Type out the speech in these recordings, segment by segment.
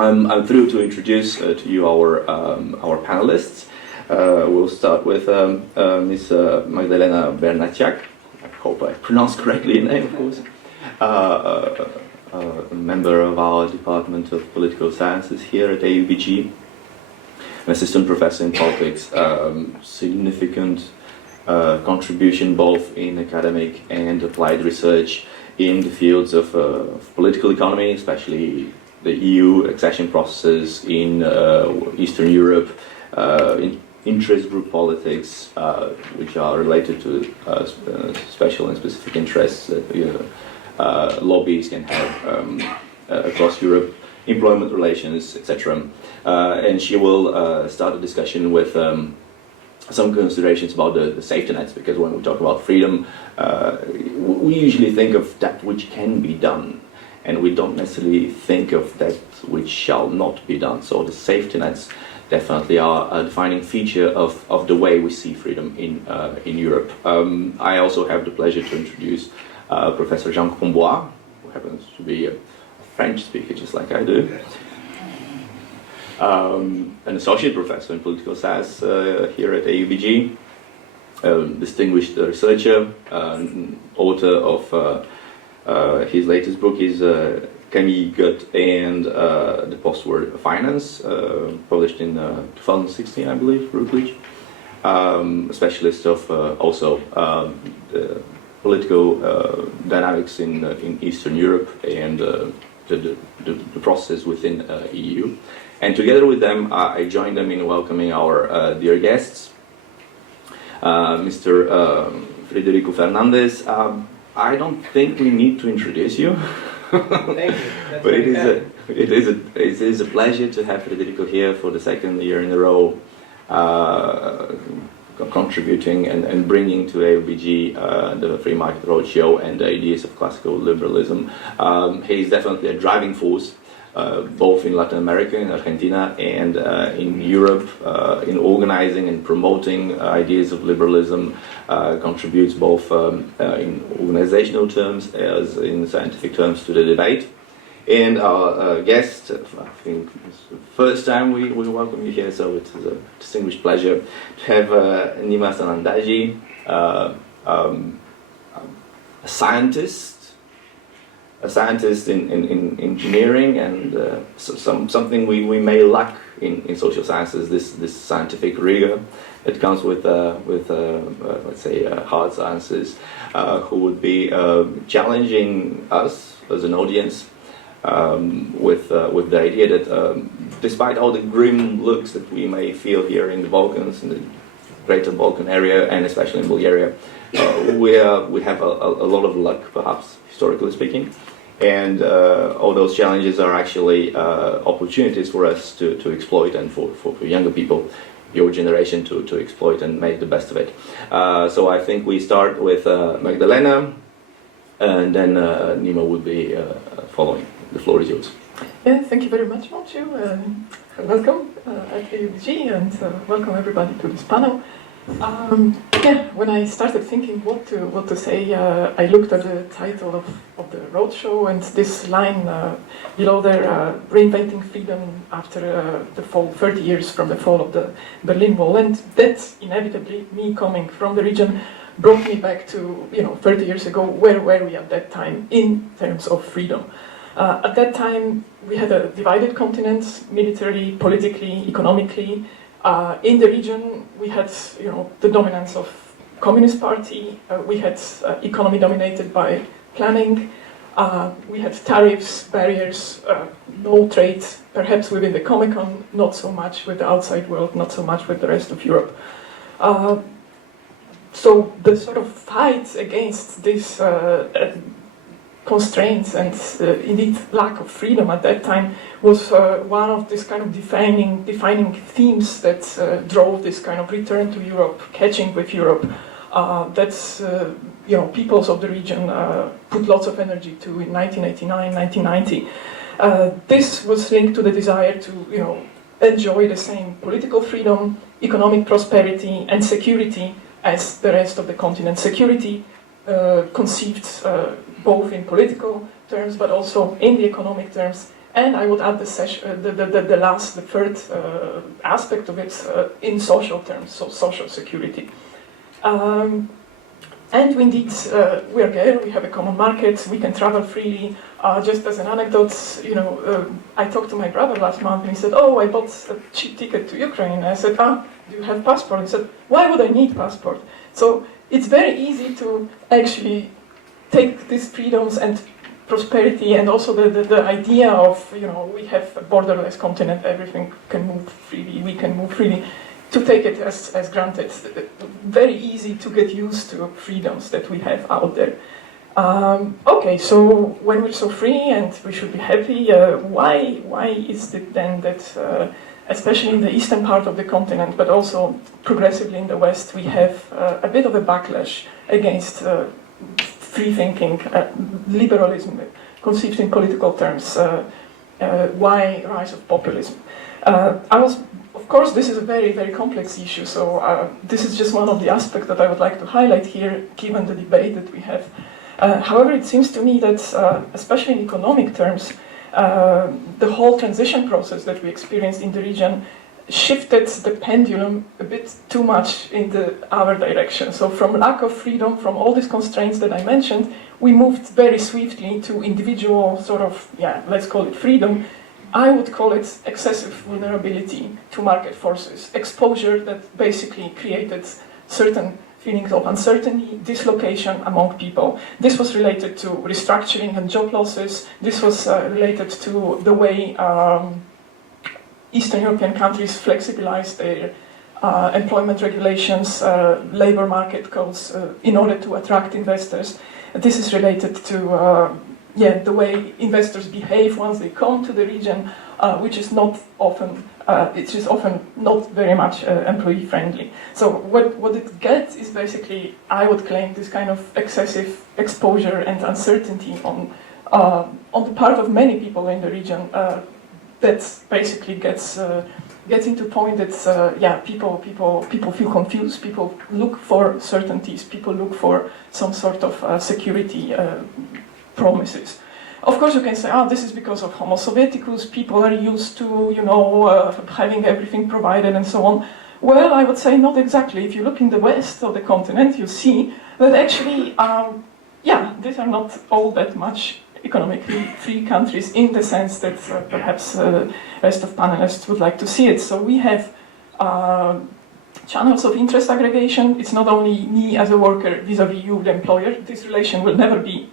I'm thrilled to introduce to you our panelists. We'll start with Ms. Magdalena Bernaciak. I hope I pronounced correctly the name, of course. A member of our Department of Political Sciences here at AUBG, an assistant professor in politics, significant contribution both in academic and applied research in the fields of political economy, especially the EU accession processes in Eastern Europe, in interest group politics, which are related to special and specific interests that lobbies can have across Europe, employment relations, etc. And she will start a discussion with some considerations about the safety nets, because when we talk about freedom, we usually think of that which can be done, and we don't necessarily think of that which shall not be done. So the safety nets definitely are a defining feature of the way we see freedom in Europe. I also have the pleasure to introduce Professor Jean Crombois, who happens to be a French speaker just like I do. An associate professor in political science here at AUBG, distinguished researcher, author of his latest book is Camille Gut and the Post-War Finance, published in 2016, I believe, Routledge. A specialist of also the political dynamics in Eastern Europe and the process within EU. And together with them, I join them in welcoming our dear guests, Mr. Federico Fernandez. I don't think we need to introduce you. Thank you. But it is a pleasure to have Federico here for the second year in a row, contributing and bringing to AUBG the Free Market Roadshow and the ideas of classical liberalism. He is definitely a driving force, both in Latin America, in Argentina, and in Europe, in organizing and promoting ideas of liberalism, contributes both in organizational terms as in scientific terms to the debate. And our guest, I think it's the first time we welcome you here, so it's a distinguished pleasure to have Nima Sanandaij, a scientist in engineering, and something we may lack in social sciences, this scientific rigor that comes with let's say hard sciences, who would be challenging us as an audience with the idea that despite all the grim looks that we may feel here in the Balkans, in the greater Balkan area, and especially in Bulgaria, we have a lot of luck, perhaps historically speaking, and all those challenges are actually opportunities for us to exploit, and for younger people, your generation, to exploit and make the best of it. So I think we start with Magdalena, and then Nima will be following. The floor is yours. Yeah, thank you very much, Momtchil. Welcome at AUBG, and welcome everybody to this panel. When I started thinking what to say, I looked at the title of the roadshow, and this line below there, reinventing freedom after the fall, 30 years from the fall of the Berlin Wall, and that inevitably, me coming from the region, brought me back to 30 years ago. Where were we at that time in terms of freedom? At that time, we had a divided continent, militarily, politically, economically. In the region, we had, the dominance of Communist Party. We had economy dominated by planning. We had tariffs, barriers, no trade, perhaps within the Comecon, not so much with the outside world, not so much with the rest of Europe. So the sort of fight against this constraints and indeed lack of freedom at that time was one of these kind of defining themes that drove this kind of return to Europe, catching with Europe. That's peoples of the region put lots of energy to in 1989, 1990. This was linked to the desire to enjoy the same political freedom, economic prosperity, and security as the rest of the continent. Security conceived both in political terms, but also in the economic terms, And I would add the third aspect of it in social terms, so social security. And indeed, we are there, we have a common market, we can travel freely. Just as an anecdote, I talked to my brother last month and he said, oh, I bought a cheap ticket to Ukraine. And I said, do you have passport? He said, why would I need passport? So it's very easy to actually take these freedoms and prosperity and also the idea of, we have a borderless continent, everything can move freely, we can move freely, to take it as granted. Very easy to get used to freedoms that we have out there. Okay, so when we're so free and we should be happy, why is it then that, especially in the eastern part of the continent, but also progressively in the West, we have a bit of a backlash against free thinking, liberalism, conceived in political terms? Why rise of populism? Of course, this is a very, very complex issue, so this is just one of the aspects that I would like to highlight here, given the debate that we have. However, it seems to me that, especially in economic terms, the whole transition process that we experienced in the region shifted the pendulum a bit too much in the other direction. So from lack of freedom, from all these constraints that I mentioned, we moved very swiftly to individual sort of, let's call it freedom. I would call it excessive vulnerability to market forces, exposure that basically created certain feelings of uncertainty, dislocation among people. This was related to restructuring and job losses. This was related to the way Eastern European countries flexibilized their employment regulations, labor market codes in order to attract investors. This is related to the way investors behave once they come to the region, which is often not very much employee friendly. So what it gets is basically, I would claim, this kind of excessive exposure and uncertainty on the part of many people in the region. That basically gets into point that people feel confused. People look for certainties. People look for some sort of security promises. Of course, you can say, this is because of Homo Sovieticus. People are used to, having everything provided and so on. Well, I would say not exactly. If you look in the west of the continent, you see that actually, these are not all that much economically free countries in the sense that perhaps the rest of panelists would like to see it. So we have channels of interest aggregation. It's not only me as a worker vis-a-vis you, the employer. This relation will never be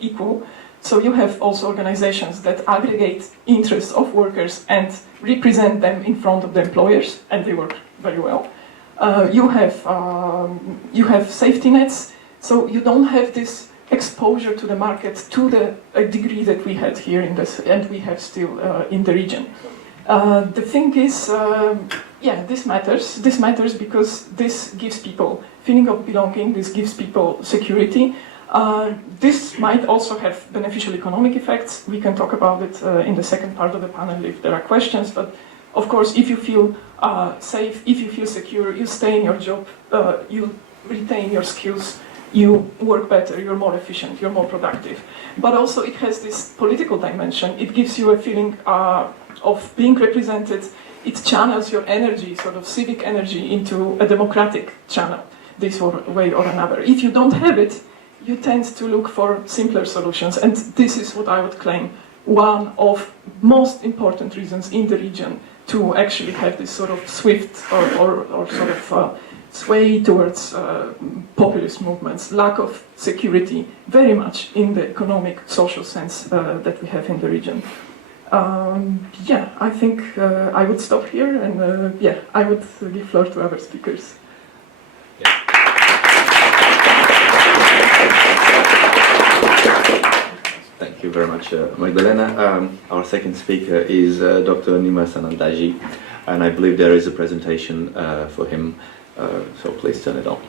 equal. So you have also organizations that aggregate interests of workers and represent them in front of the employers, and they work very well. You have safety nets, so you don't have this exposure to the market to the degree that we had here in this, and we have still in the region. The thing is, this matters. This matters because this gives people feeling of belonging. This gives people security. This might also have beneficial economic effects. We can talk about it in the second part of the panel if there are questions. But of course, if you feel safe, if you feel secure, you stay in your job, you retain your skills, you work better, you're more efficient, you're more productive. But also it has this political dimension. It gives you a feeling of being represented. It channels your energy, sort of civic energy, into a democratic channel, this way or another. If you don't have it, you tend to look for simpler solutions. And this is what I would claim one of most important reasons in the region to actually have this sort of swift or sort of sway towards populist movements, lack of security, very much in the economic, social sense that we have in the region. I think I would stop here, and I would give floor to other speakers. Thank you very much, Magdalena. Our second speaker is Dr. Nima Sanandaij, and I believe there is a presentation for him. So please turn it on.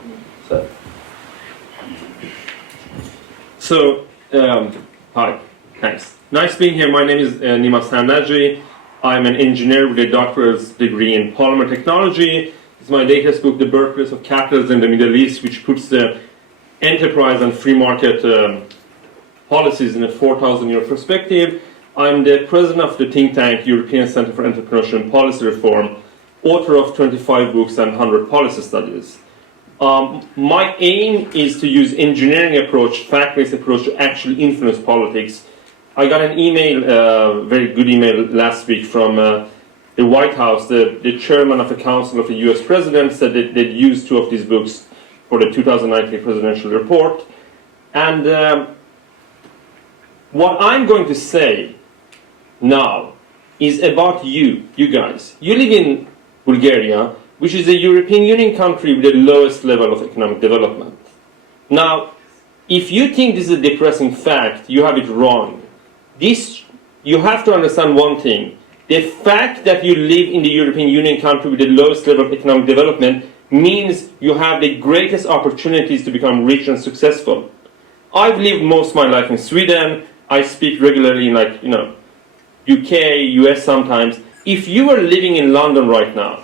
Hi, thanks. Nice being here. My name is Nima Sanandaij. I'm an engineer with a doctorate degree in polymer technology. It's my latest book, The Birthplace of Capitalism in the Middle East, which puts the enterprise and free market policies in a 4,000-year perspective. I'm the president of the think tank European Center for Entrepreneurship and Policy Reform, author of 25 books and 100 policy studies. My aim is to use engineering approach, fact-based approach to actually influence politics. I got an email, very good email last week from the White House. The chairman of the Council of the US President said that they'd used 2 of these books for the 2019 presidential report. And what I'm going to say now is about you guys. You live in Bulgaria, which is a European Union country with the lowest level of economic development. Now, if you think this is a depressing fact, you have it wrong. You have to understand one thing. The fact that you live in the European Union country with the lowest level of economic development means you have the greatest opportunities to become rich and successful. I've lived most of my life in Sweden. I speak regularly in UK, US sometimes. If you were living in London right now,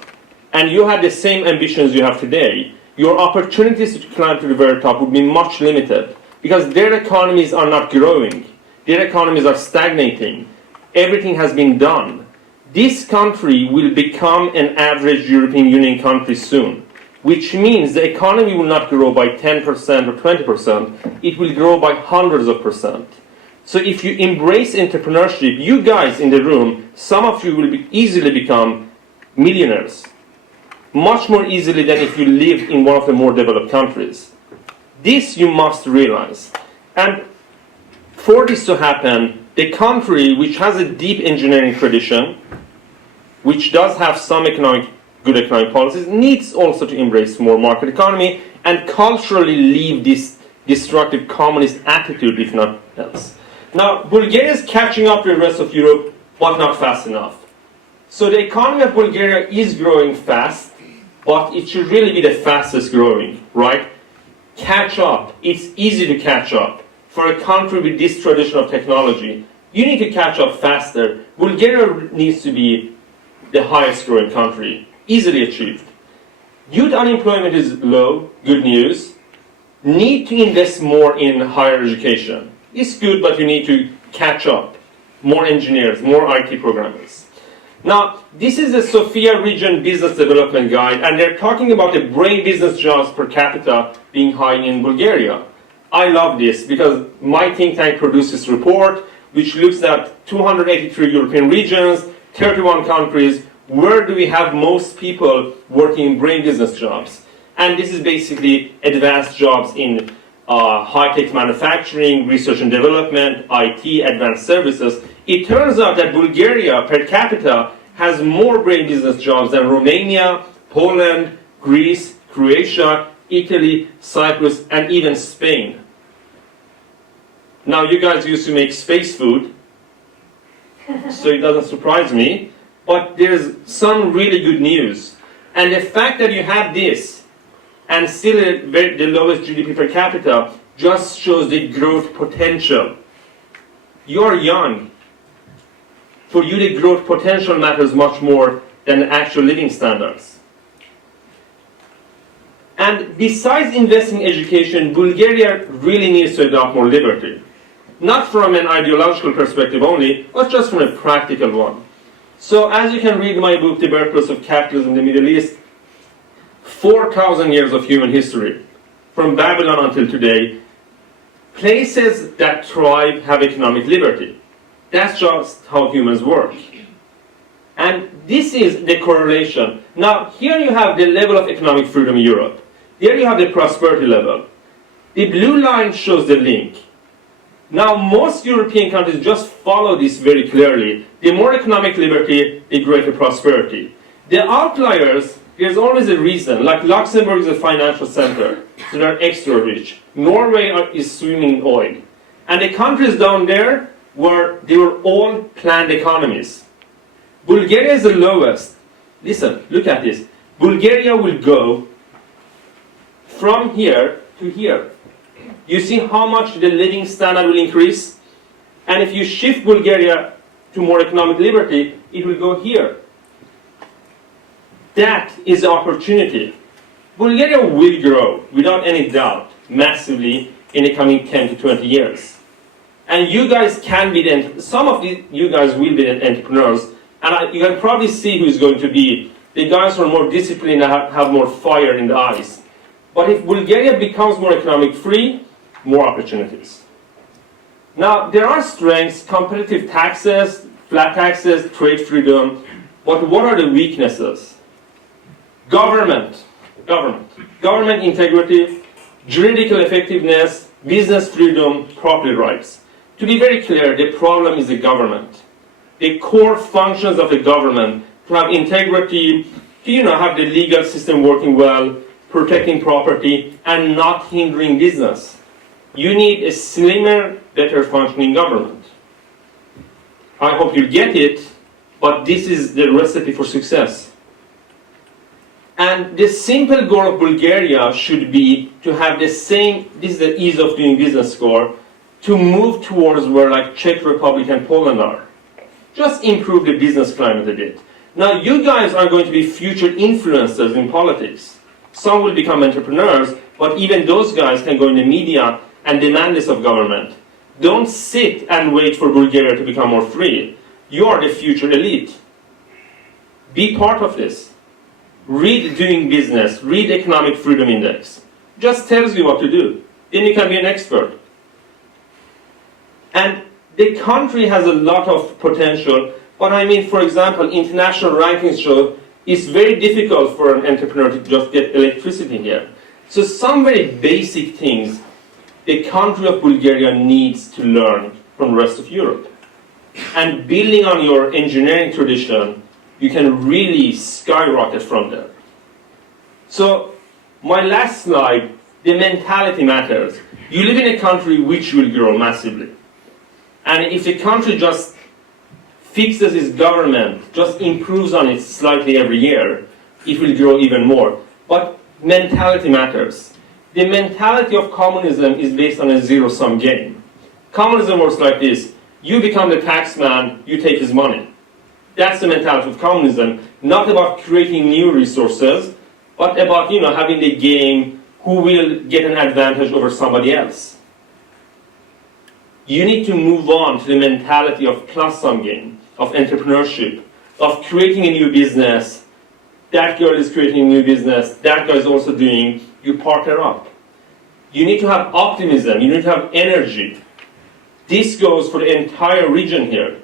and you had the same ambitions you have today, your opportunities to climb to the very top would be much limited, because their economies are not growing. Their economies are stagnating. Everything has been done. This country will become an average European Union country soon, which means the economy will not grow by 10% or 20%, it will grow by hundreds of percent. So if you embrace entrepreneurship, you guys in the room, some of you will easily become millionaires, much more easily than if you live in one of the more developed countries. This you must realize. And for this to happen, the country which has a deep engineering tradition, which does have some good economic policies, needs also to embrace more market economy and culturally leave this destructive communist attitude, if not else. Now, Bulgaria is catching up to the rest of Europe, but not fast enough. So the economy of Bulgaria is growing fast, but it should really be the fastest growing, right? Catch up. It's easy to catch up. For a country with this tradition of technology, you need to catch up faster. Bulgaria needs to be the highest growing country, easily achieved. Youth unemployment is low, good news. Need to invest more in higher education. It's good, but you need to catch up. More engineers, more IT programmers. Now, this is the Sofia Region Business Development Guide, and they're talking about the brain business jobs per capita being high in Bulgaria. I love this because my think tank produced this report, which looks at 283 European regions, 31 countries. Where do we have most people working in brain business jobs? And this is basically advanced jobs in high-tech manufacturing, research and development, IT, advanced services. It turns out that Bulgaria, per capita, has more brain business jobs than Romania, Poland, Greece, Croatia, Italy, Cyprus, and even Spain. Now, you guys used to make space food, so it doesn't surprise me, but there's some really good news. And the fact that you have this, and still the lowest GDP per capita, just shows the growth potential. You're young. For you, the growth potential matters much more than actual living standards. And besides investing in education, Bulgaria really needs to adopt more liberty. Not from an ideological perspective only, but just from a practical one. So as you can read in my book, The Birthplace of Capitalism in the Middle East, 4,000 years of human history, from Babylon until today, places that thrive have economic liberty. That's just how humans work. And this is the correlation. Now, here you have the level of economic freedom in Europe. There you have the prosperity level. The blue line shows the link. Now, most European countries just follow this very clearly. The more economic liberty, the greater prosperity. The outliers, there's always a reason. Like Luxembourg is a financial center, so they're extra rich. Norway is swimming in oil. And the countries down there, they were all planned economies. Bulgaria is the lowest. Listen, look at this. Bulgaria will go from here to here. You see how much the living standard will increase? And if you shift Bulgaria to more economic liberty, it will go here. That is the opportunity. Bulgaria will grow, without any doubt, massively in the coming 10 to 20 years. And you guys can be some of you guys will be entrepreneurs, and you can probably see who's going to be the guys who are more disciplined and have more fire in the eyes. But if Bulgaria becomes more economic free, more opportunities. Now, there are strengths: competitive taxes, flat taxes, trade freedom. But what are the weaknesses? Government integrity, juridical effectiveness, business freedom, property rights. To be very clear, the problem is the government. The core functions of the government, to have integrity, to have the legal system working well, protecting property, and not hindering business. You need a slimmer, better functioning government. I hope you get it, but this is the recipe for success. And the simple goal of Bulgaria should be to have the same, this is the ease of doing business score, to move towards where like Czech Republic and Poland are. Just improve the business climate a bit. Now you guys are going to be future influencers in politics. Some will become entrepreneurs, but even those guys can go in the media and demand this of government. Don't sit and wait for Bulgaria to become more free. You are the future elite. Be part of this. Read Doing Business, read Economic Freedom Index. Just tells you what to do. Then you can be an expert. And the country has a lot of potential, but I mean, for example, international rankings show it's very difficult for an entrepreneur to just get electricity here. So some very basic things the country of Bulgaria needs to learn from the rest of Europe. And building on your engineering tradition, you can really skyrocket from there. So my last slide, the mentality matters. You live in a country which will grow massively. And if the country just fixes its government, just improves on it slightly every year, it will grow even more. But mentality matters. The mentality of communism is based on a zero-sum game. Communism works like this. You become the taxman, you take his money. That's the mentality of communism. Not about creating new resources, but about having the game who will get an advantage over somebody else. You need to move on to the mentality of plus-sum game, of entrepreneurship, of creating a new business. That girl is creating a new business, that guy is also doing, you partner up. You need to have optimism, you need to have energy. This goes for the entire region here.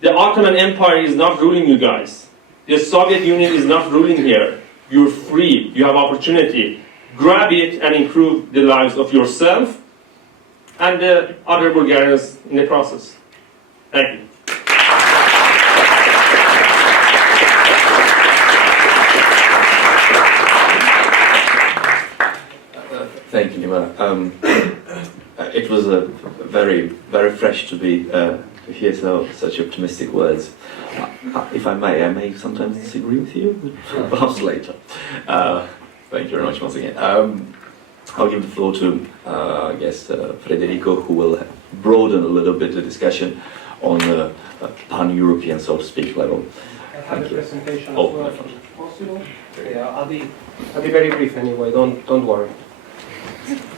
The Ottoman Empire is not ruling you guys. The Soviet Union is not ruling here. You're free, you have opportunity. Grab it and improve the lives of yourself and the other Bulgarians in the process. Thank you. Thank you, Nima. It was very, very fresh to be to hear such optimistic words. If I may sometimes disagree with you, but perhaps later. Thank you very much once again. I'll give the floor to, I guess, Federico, who will broaden a little bit the discussion on a pan-European, so to speak, level. I have a presentation as Oh, well. definitely. Possible? Yeah, I'll be very brief anyway. Don't worry.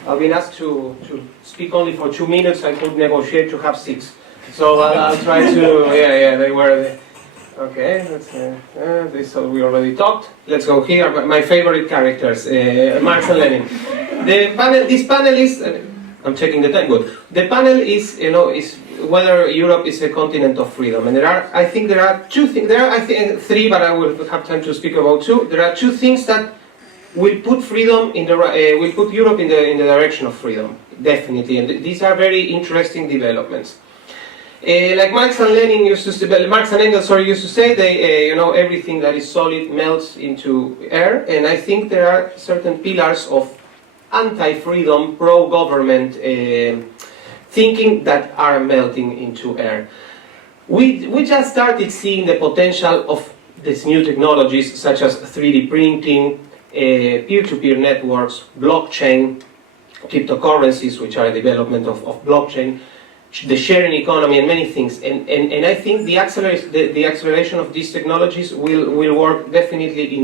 I've been asked to speak only for 2 minutes. I could negotiate to have 6. So I'll try to. Yeah. They were. Okay. Let's. This we already talked. Let's go here. My favorite characters, Marx and Lenin. This panel is. I'm checking the time. Good. The panel is whether Europe is a continent of freedom, and I think there are 2 things. There are, I think, 3, but I will have time to speak about 2. There are 2 things that will put freedom will put Europe in the direction of freedom, definitely, and these are very interesting developments. Like Marx and Engels used to say, they everything that is solid melts into air, and I think there are certain pillars of anti-freedom, pro-government thinking that are melting into air. We just started seeing the potential of these new technologies such as 3D printing, peer-to-peer networks, blockchain, cryptocurrencies, which are a development of blockchain, the sharing economy, and many things. And I think the acceleration of these technologies will work definitely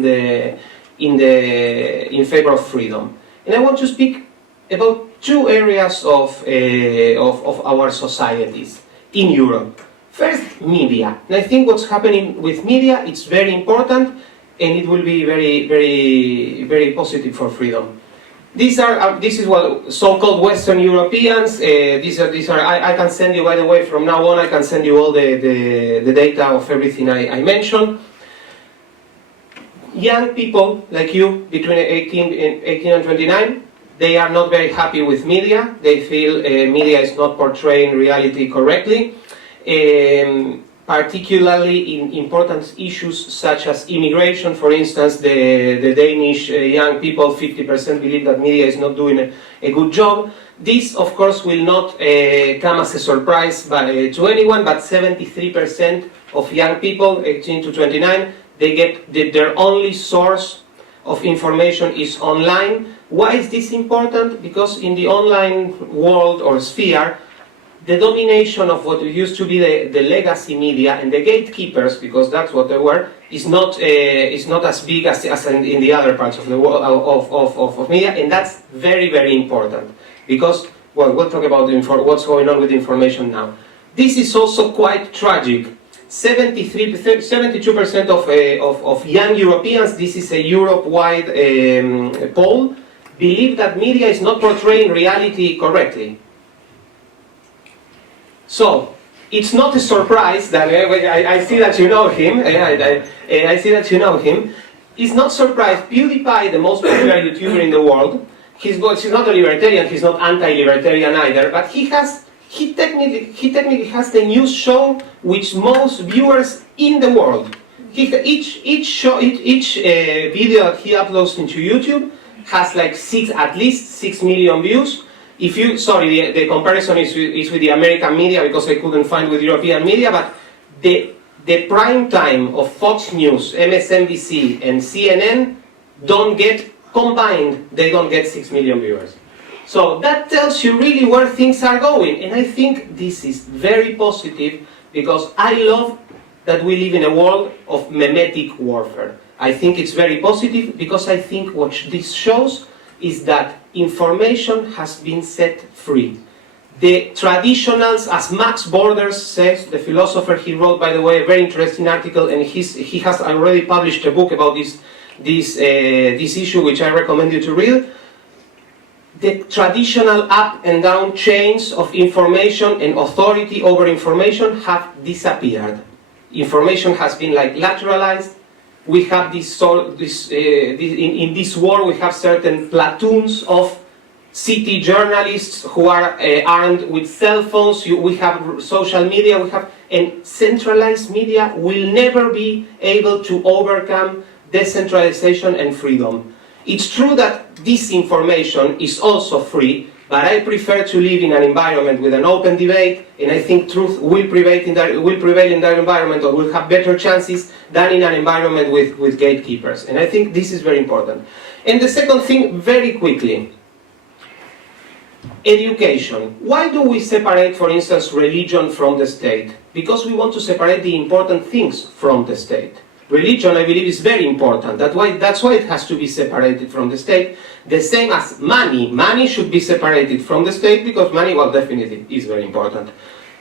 in favor of freedom. And I want to speak about two areas of our societies in Europe. First, media. And I think what's happening with media, it's very important, and it will be very, very, very positive for freedom. This is what so-called Western Europeans. These are. I can send you, by the way, from now on, I can send you all the data of everything I mentioned. Young people like you, between 18 and 29, they are not very happy with media. They feel media is not portraying reality correctly. Particularly in important issues such as immigration. For instance, the Danish young people, 50% believe that media is not doing a good job. This, of course, will not come as a surprise to anyone, but 73% of young people, 18 to 29, they get their only source of information is online. Why is this important? Because in the online world or sphere, the domination of what used to be the legacy media and the gatekeepers, because that's what they were, is not as big as in the other parts of the world of media, and that's very, very important. Because, well, we'll talk about what's going on with information now. This is also quite tragic. 72% of young Europeans, this is a Europe-wide poll, believe that media is not portraying reality correctly. So, it's not a surprise that I see that you know him. I see that you know him. It's not surprise. PewDiePie, the most popular YouTuber in the world, he's not a libertarian. He's not anti-libertarian either. But he technically has the news show which most viewers in the world. Each video that he uploads into YouTube has like at least 6 million views. If you, sorry, the comparison is with the American media because I couldn't find with European media, but the prime time of Fox News, MSNBC, and CNN don't get combined. They don't get 6 million viewers. So that tells you really where things are going, and I think this is very positive because I love that we live in a world of memetic warfare. I think it's very positive because I think what this shows is that information has been set free. The traditionals, as Max Borders says, the philosopher, he wrote, by the way, a very interesting article, and he has already published a book about this issue, which I recommend you to read. The traditional up and down chains of information and authority over information have disappeared. Information has been like lateralized. We have in this war we have certain platoons of city journalists who are armed with cell phones. We have social media. And centralized media will never be able to overcome decentralization and freedom. It's true that disinformation is also free, but I prefer to live in an environment with an open debate, and I think truth will prevail in that environment, or will have better chances than in an environment with gatekeepers. And I think this is very important. And the second thing, very quickly, education. Why do we separate, for instance, religion from the state? Because we want to separate the important things from the state. Religion, I believe, is very important. That's why it has to be separated from the state. The same as money. Money should be separated from the state because money, well, definitely is very important.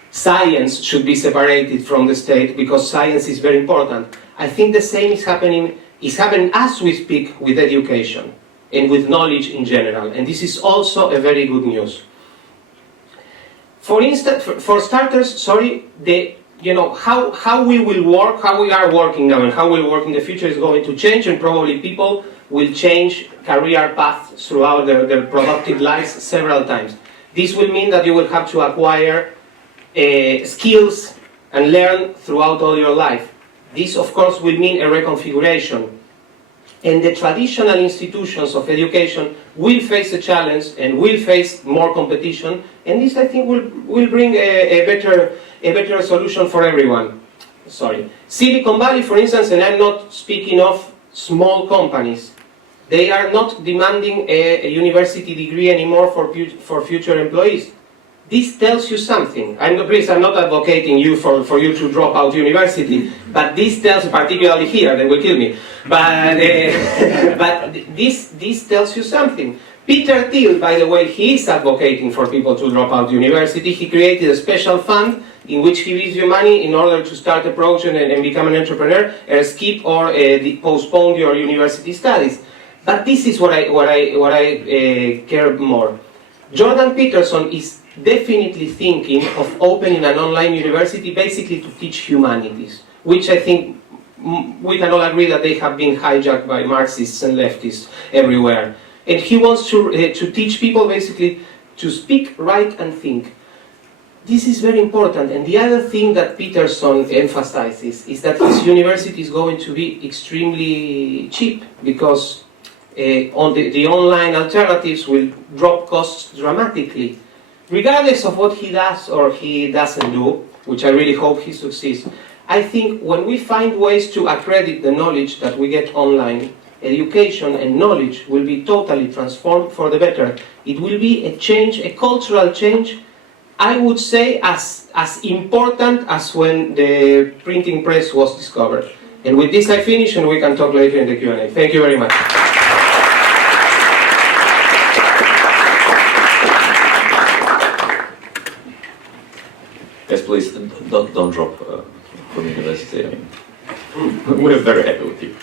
Science should be separated from the state because science is very important. I think the same is happening as we speak with education and with knowledge in general. And this is also a very good news. For instance, for starters, how we will work, how we are working now and how we'll work in the future is going to change, and probably people will change career paths throughout their productive lives several times. This will mean that you will have to acquire skills and learn throughout all your life. This, of course, will mean a reconfiguration. And the traditional institutions of education will face a challenge and will face more competition, and this, I think, will bring a better solution for everyone. Silicon Valley, for instance, and I'm not speaking of small companies, they are not demanding a university degree anymore for future employees. This tells you something. Please, I'm not advocating for you to drop out university, but this tells, particularly here, they will kill me. But this tells you something. Peter Thiel, by the way, he is advocating for people to drop out university. He created a special fund in which he gives you money in order to start a project and become an entrepreneur, skip or postpone your university studies. But this is what I care more. Jordan Peterson is definitely thinking of opening an online university basically to teach humanities, which I think we can all agree that they have been hijacked by Marxists and leftists everywhere. And he wants to teach people basically to speak, write and think. This is very important. And the other thing that Peterson emphasizes is that his university is going to be extremely cheap because on the online alternatives will drop costs dramatically. Regardless of what he does or he doesn't do, which I really hope he succeeds, I think when we find ways to accredit the knowledge that we get online, education and knowledge will be totally transformed for the better. It will be a change, a cultural change, I would say as important as when the printing press was discovered. And with this I finish and we can talk later in the Q&A. Thank you very much. Yes, please, don't drop from university. I mean, we're very happy with you.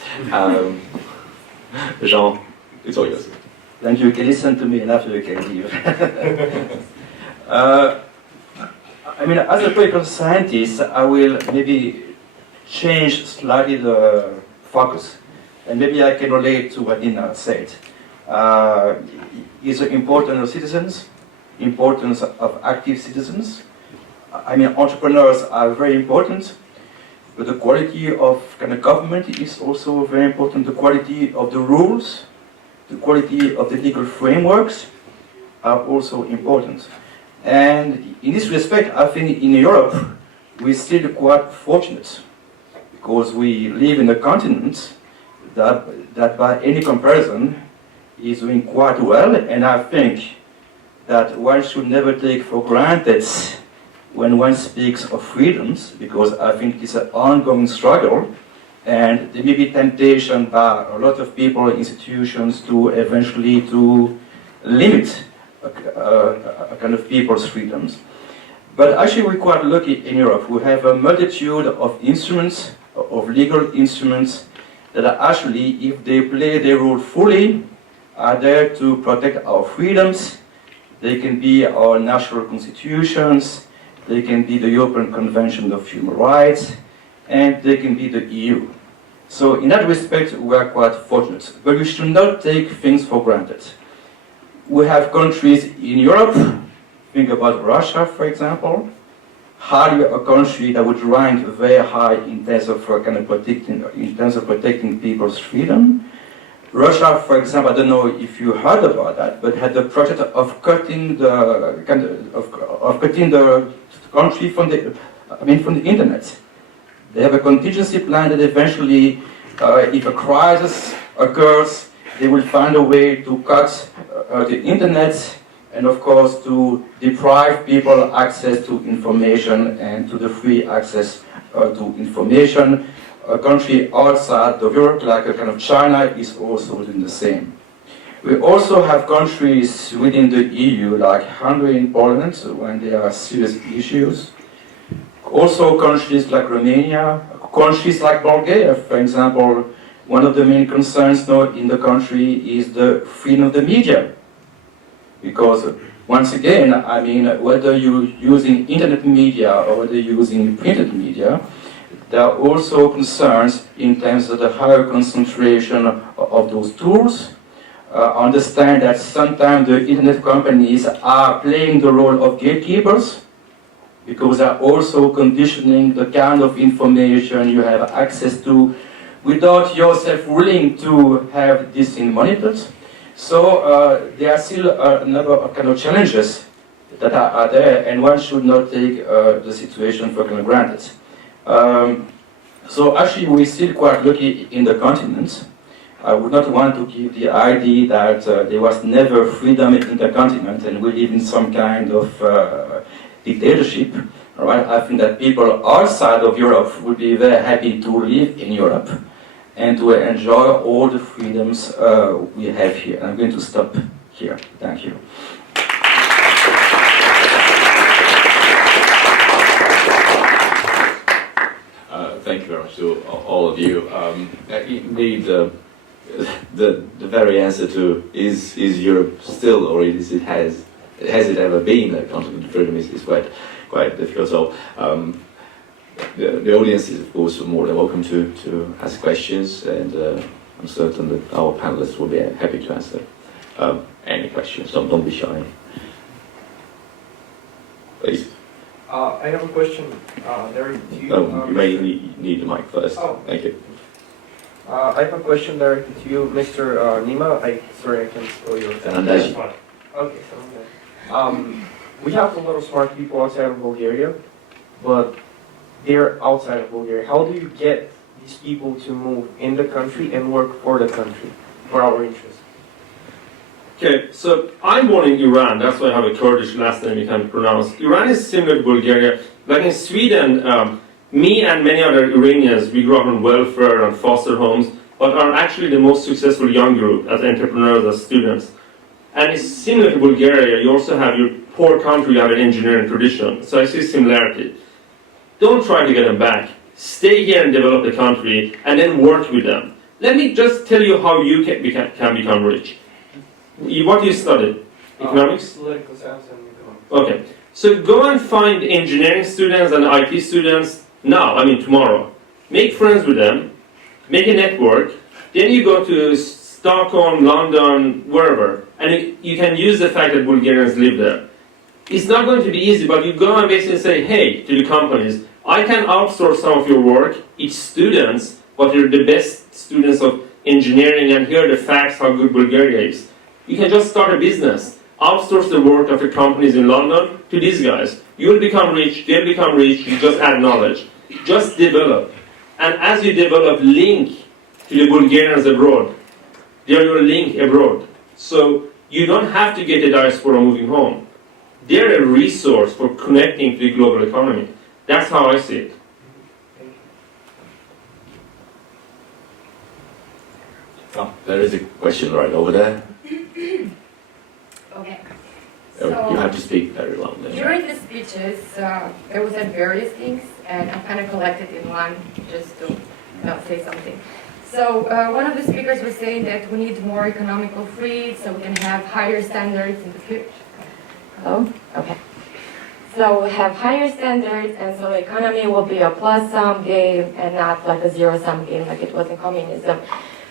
Jean, it's all yours. Then you can listen to me and after you can leave. I mean, as a political scientist, I will maybe change slightly the focus. And maybe I can relate to what Nina said. Is the importance of citizens, importance of active citizens. I mean, entrepreneurs are very important, but the quality of kind of government is also very important. The quality of the rules, the quality of the legal frameworks are also important. And in this respect, I think in Europe, we're still quite fortunate because we live in a continent that by any comparison is doing quite well. And I think that one should never take for granted when one speaks of freedoms, because I think it's an ongoing struggle, and there may be temptation by a lot of people, institutions, to eventually to limit a kind of people's freedoms. But actually we're quite lucky in Europe. We have a multitude of instruments, of legal instruments, that are actually, if they play their role fully, are there to protect our freedoms. They can be our national constitutions, they can be the European Convention of Human Rights, and they can be the EU. So in that respect, we are quite fortunate. But we should not take things for granted. We have countries in Europe, think about Russia, for example, hardly a country that would rank very high in terms of protecting people's freedom. Russia, for example, I don't know if you heard about that, but had the project of cutting the country from the internet. They have a contingency plan that eventually, if a crisis occurs, they will find a way to cut the internet and, of course, to deprive people access to information and to the free access to information. A country outside of Europe, like a kind of China, is also doing the same. We also have countries within the EU, like Hungary and Poland, when there are serious issues. Also countries like Romania, countries like Bulgaria, for example. One of the main concerns now in the country is the freedom of the media. Because once again, I mean, whether you're using internet media or whether you're using printed media, there are also concerns in terms of the higher concentration of those tools. Understand that sometimes the internet companies are playing the role of gatekeepers because they're also conditioning the kind of information you have access to without yourself willing to have this thing monitored. So there are still a number of kind of challenges that are there, and one should not take the situation for granted. So actually we're still quite lucky in the continent. I would not want to give the idea that there was never freedom in the continent and we live in some kind of dictatorship. Right? I think that people outside of Europe would be very happy to live in Europe and to enjoy all the freedoms we have here. I'm going to stop here. Thank you. Thank you very much to all of you. Indeed, the very answer to is Europe still, or has it ever been a continent of freedom is quite difficult. So the audience is of course more than welcome to ask questions, and I'm certain that our panelists will be happy to answer any questions. So don't be shy. Please. I have a question, directed to you. You may need the mic first. Oh. Thank you. I have a question directed to you, Mr. Nima. Sorry, I can't spell your name. Sanandaij. Okay, Sanandaij. We have a lot of smart people outside of Bulgaria, but they're outside of Bulgaria. How do you get these people to move in the country and work for the country, for our interests? Okay, so I'm born in Iran, that's why I have a Kurdish last name you can pronounce. Iran is similar to Bulgaria. Like in Sweden, me and many other Iranians, we grew up on welfare and foster homes, but are actually the most successful young group as entrepreneurs, as students. And it's similar to Bulgaria, you also have your poor country, you have an engineering tradition. So I see similarity. Don't try to get them back. Stay here and develop the country, and then work with them. Let me just tell you how you can become rich. What do you studied? Economics? Political science and economics. Okay. So go and find engineering students and IT students now, tomorrow. Make friends with them, make a network, then you go to Stockholm, London, wherever, and you can use the fact that Bulgarians live there. It's not going to be easy, but you go and basically say, hey, to the companies, I can outsource some of your work, it's students, but you're the best students of engineering, and here are the facts how good Bulgaria is. You can just start a business, outsource the work of the companies in London to these guys. You'll become rich, they'll become rich, you just add knowledge. Just develop. And as you develop, link to the Bulgarians abroad. They're your link abroad. So you don't have to get a diaspora moving home. They're a resource for connecting to the global economy. That's how I see it. Oh, there is a question right over there. Okay. You have to speak very loudly. During the speeches, there was various things, and I kind of collected in one just to say something. So one of the speakers was saying that we need more economical freedom so we can have higher standards in the future. Hello? Okay. So we have higher standards, and so the economy will be a plus-sum game and not like a zero-sum game like it was in communism.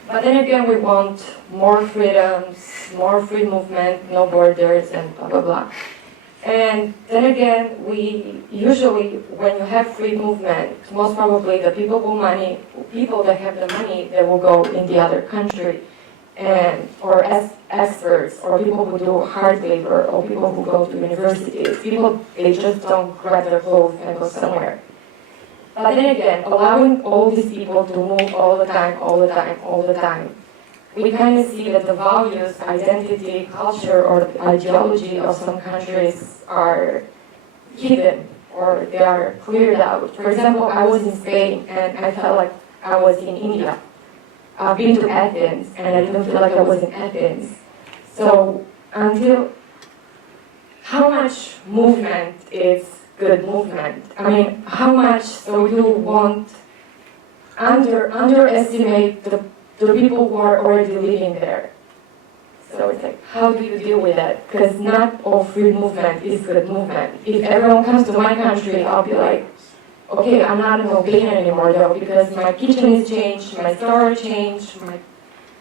But then again, we want more freedoms, more free movement, no borders, and blah, blah, blah. And then again, we usually, when you have free movement, most probably the people that have the money, they will go in the other country, or as experts, or people who do hard labor, or people who go to universities. People, they just don't grab their clothes and go somewhere. But then again, allowing all these people to move all the time, we kind of see that the values, identity, culture, or ideology of some countries are hidden, or they are cleared out. For example, I was in Spain, and I felt like I was in India. I've been to Athens, and I didn't feel like I was in Athens. So how much movement is good movement? How much so you won't underestimate the people who are already living there? So it's like, how do you deal with that? Because not all free movement is good movement. If everyone comes to my country, I'll be like, okay, I'm not an Albanian anymore though, because my kitchen is changed, my store changed,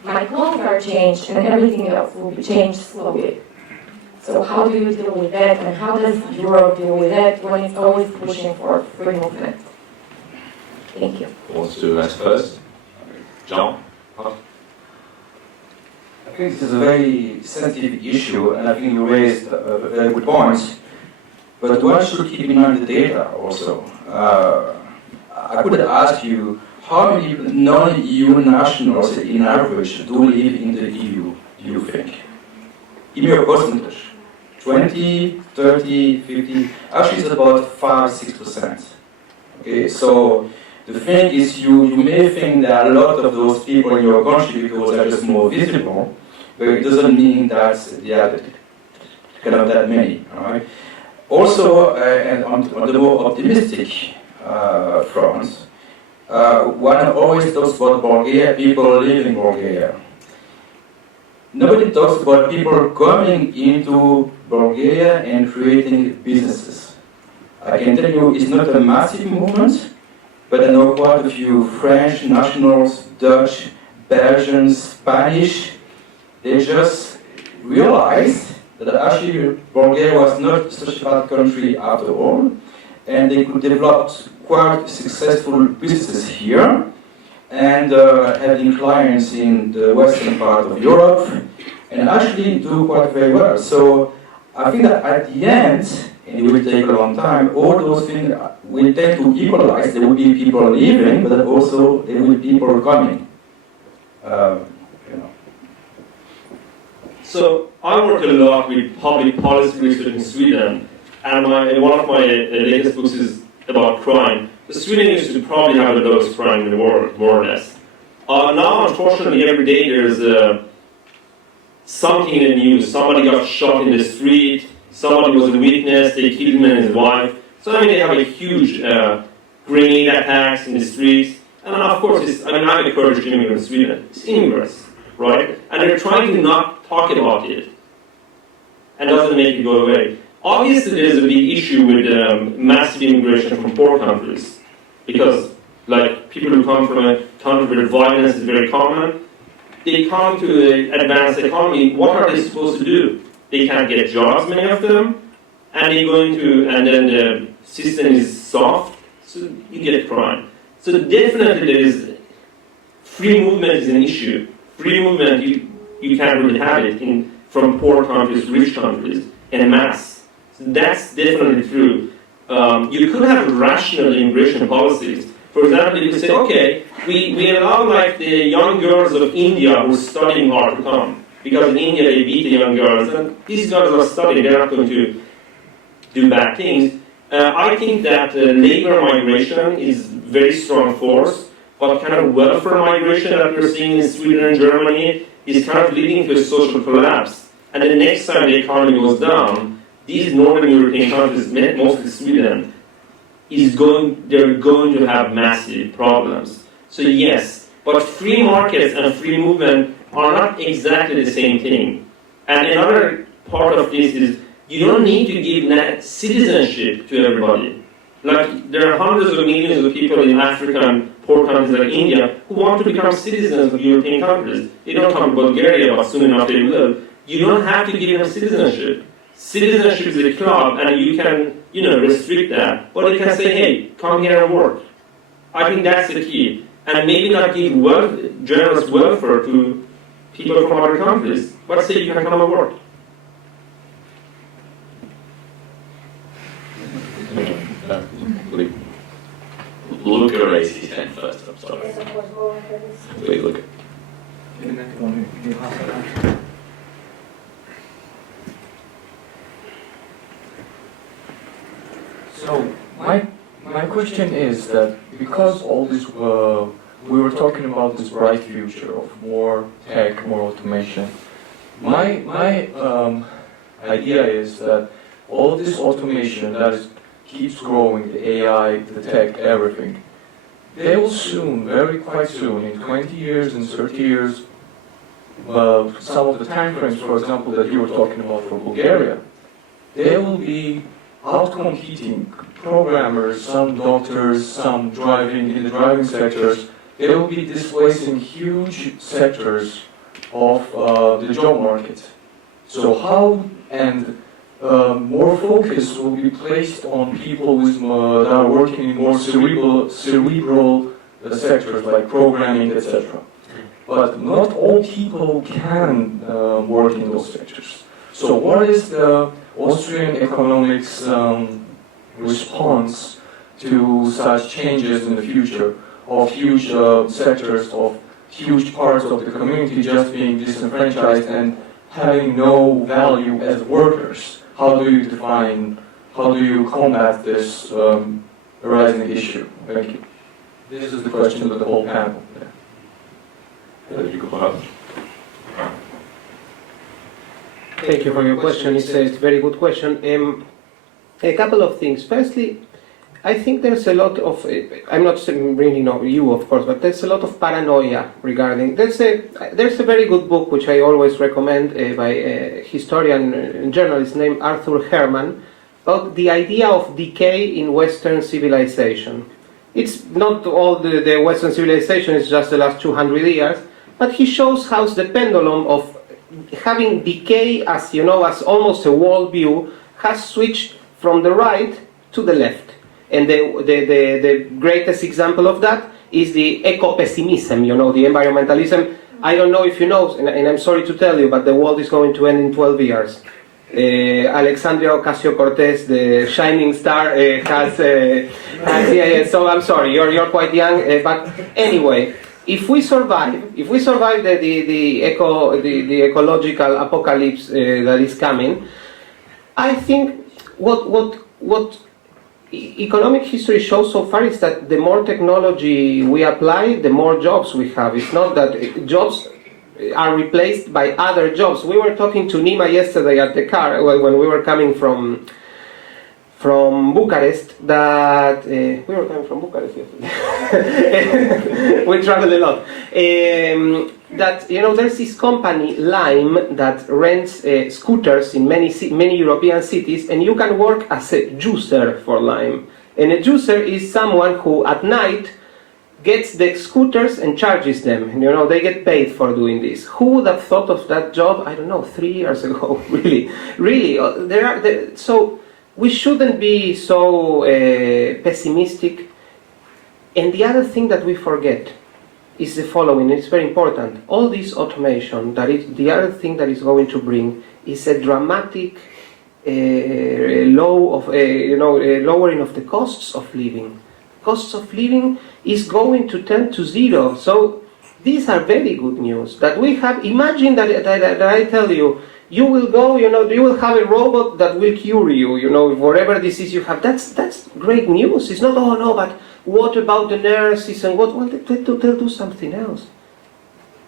my clothes are changed, and everything else will be changed slowly. So how do you deal with that, and how does Europe deal with that when it's always pushing for free movement? Thank you. Who wants to ask first? John? I think this is a very sensitive issue, and I think you raised a very good point. But one should keep in mind the data also. I could ask you, how many non-EU nationals in average do live in the EU, do you think? Give me a percentage. 20, 30, 50, actually it's about 5-6%. Okay, so the thing is, you may think that a lot of those people in your country, because they're just more visible, but it doesn't mean that there are kind of that many. All right. Also, and on the more optimistic front, one always talks about Bulgaria, people living in Bulgaria. Nobody talks about people coming into Bulgaria and creating businesses. I can tell you it's not a massive movement, but I know quite a few French nationals, Dutch, Belgians, Spanish. They just realized that actually Bulgaria was not such a bad country after all, and they could develop quite successful businesses here, and having clients in the western part of Europe, and actually do quite very well. So I think that at the end, and it will take a long time, all those things will tend to equalize. There will be people leaving, but also there will be people coming. So I work a lot with public policy research in Sweden, and one of my latest books is about crime. Sweden used to probably have the lowest crime in the world, more or less. Now, unfortunately, every day there's something in the news. Somebody got shot in the street, somebody was a witness, they killed him and his wife. So I mean, they have a huge grenade attacks in the streets. And of course, I'm a Kurdish immigrant in Sweden. It's immigrants, right? And they're trying to not talk about it. And doesn't make it go away. Obviously, there's a big issue with massive immigration from poor countries. Because, like, people who come from a country where violence is very common, they come to an advanced economy. What are they supposed to do? They can't get jobs, many of them, and and then the system is soft, so you get crime. So definitely there is, free movement is an issue. Free movement, you can't really have it from poor countries to rich countries en masse. So that's definitely true. You could have rational immigration policies. For example, you could say, okay, we allow like the young girls of India who are studying hard to come. Because in India they beat the young girls, and these girls are studying, they're not going to do bad things. I think that labor migration is very strong force, but kind of welfare migration that we're seeing in Sweden and Germany is kind of leading to a social collapse. And the next time the economy goes down, these northern European countries, mostly Sweden, they're going to have massive problems. So yes, but free markets and free movement are not exactly the same thing. And another part of this is you don't need to give citizenship to everybody. Like, there are hundreds of millions of people in Africa and poor countries like India who want to become citizens of European countries. They don't come to Bulgaria, but soon enough they will. You don't have to give them citizenship. Citizenship is a club, and you can, restrict that. But you can say, hey, come here and work. I think that's the key. And maybe not give generous welfare to people from other countries, but say you can come and work. Luca raised his hand first, I'm sorry. Please, Luca. So, my question is that because all this, we were talking about this bright future of more tech, more automation, my idea is that all this automation that keeps growing, the AI, the tech, everything, they will soon, quite soon, in 20 years, in 30 years, some of the time frames, for example, that you were talking about for Bulgaria, they will be out-competing programmers, some doctors, some in the driving sectors. They will be displacing huge sectors of the job market. So more focus will be placed on people that are working in more cerebral sectors like programming, etc. But not all people can work in those sectors. So what is the Austrian Economics response to such changes in the future of huge sectors, of huge parts of the community just being disenfranchised and having no value as workers? How do you combat this arising issue? Thank you. This is the question of the whole panel. Federico Fernandez. Thank you for your question. It's a very good question. A couple of things. Firstly, I think there's a lot of, I'm not bringing up you, of course, but there's a lot of paranoia regarding, there's a very good book which I always recommend by a historian and journalist named Arthur Herman about the idea of decay in Western civilization. It's not all the Western civilization, it's just the last 200 years, but he shows how the pendulum of having decay as, you know, as almost a world view has switched from the right to the left. And the greatest example of that is the eco-pessimism, you know, the environmentalism. I don't know if you know, and I'm sorry to tell you, but the world is going to end in 12 years. Alexandria Ocasio-Cortez, the shining star, has so I'm sorry, you're quite young, but anyway, if we survive the ecological apocalypse that is coming, I think what economic history shows so far is that the more technology we apply, the more jobs we have. It's not that jobs are replaced by other jobs. We were talking to Nima yesterday at the car when we were coming from Bucharest. That we were coming from Bucharest yesterday. We travel a lot. That, you know, there's this company Lime that rents scooters in many European cities, and you can work as a juicer for Lime. And a juicer is someone who at night gets the scooters and charges them. You know, they get paid for doing this. Who would have thought of that job? I don't know, 3 years ago. Really. So we shouldn't be so pessimistic. And the other thing that we forget is the following. It's very important. All this automation, the other thing that is going to bring is a dramatic lowering of the costs of living. Costs of living is going to tend to zero. So these are very good news that we have. Imagine that I tell you, you will go, you know, you will have a robot that will cure you, you know, whatever disease you have. That's great news. It's not, oh no, but what about the nurses and what? Well, they'll do something else.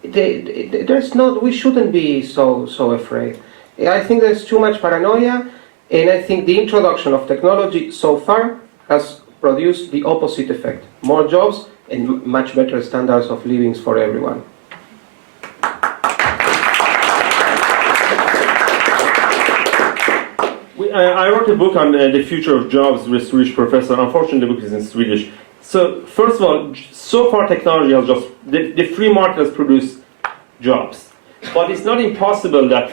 There's not. We shouldn't be so afraid. I think there's too much paranoia, and I think the introduction of technology so far has produced the opposite effect: more jobs and much better standards of living for everyone. I wrote a book on the future of jobs with a Swedish professor. Unfortunately, the book is in Swedish. So, first of all, so far technology has just, the free market has produced jobs. But it's not impossible that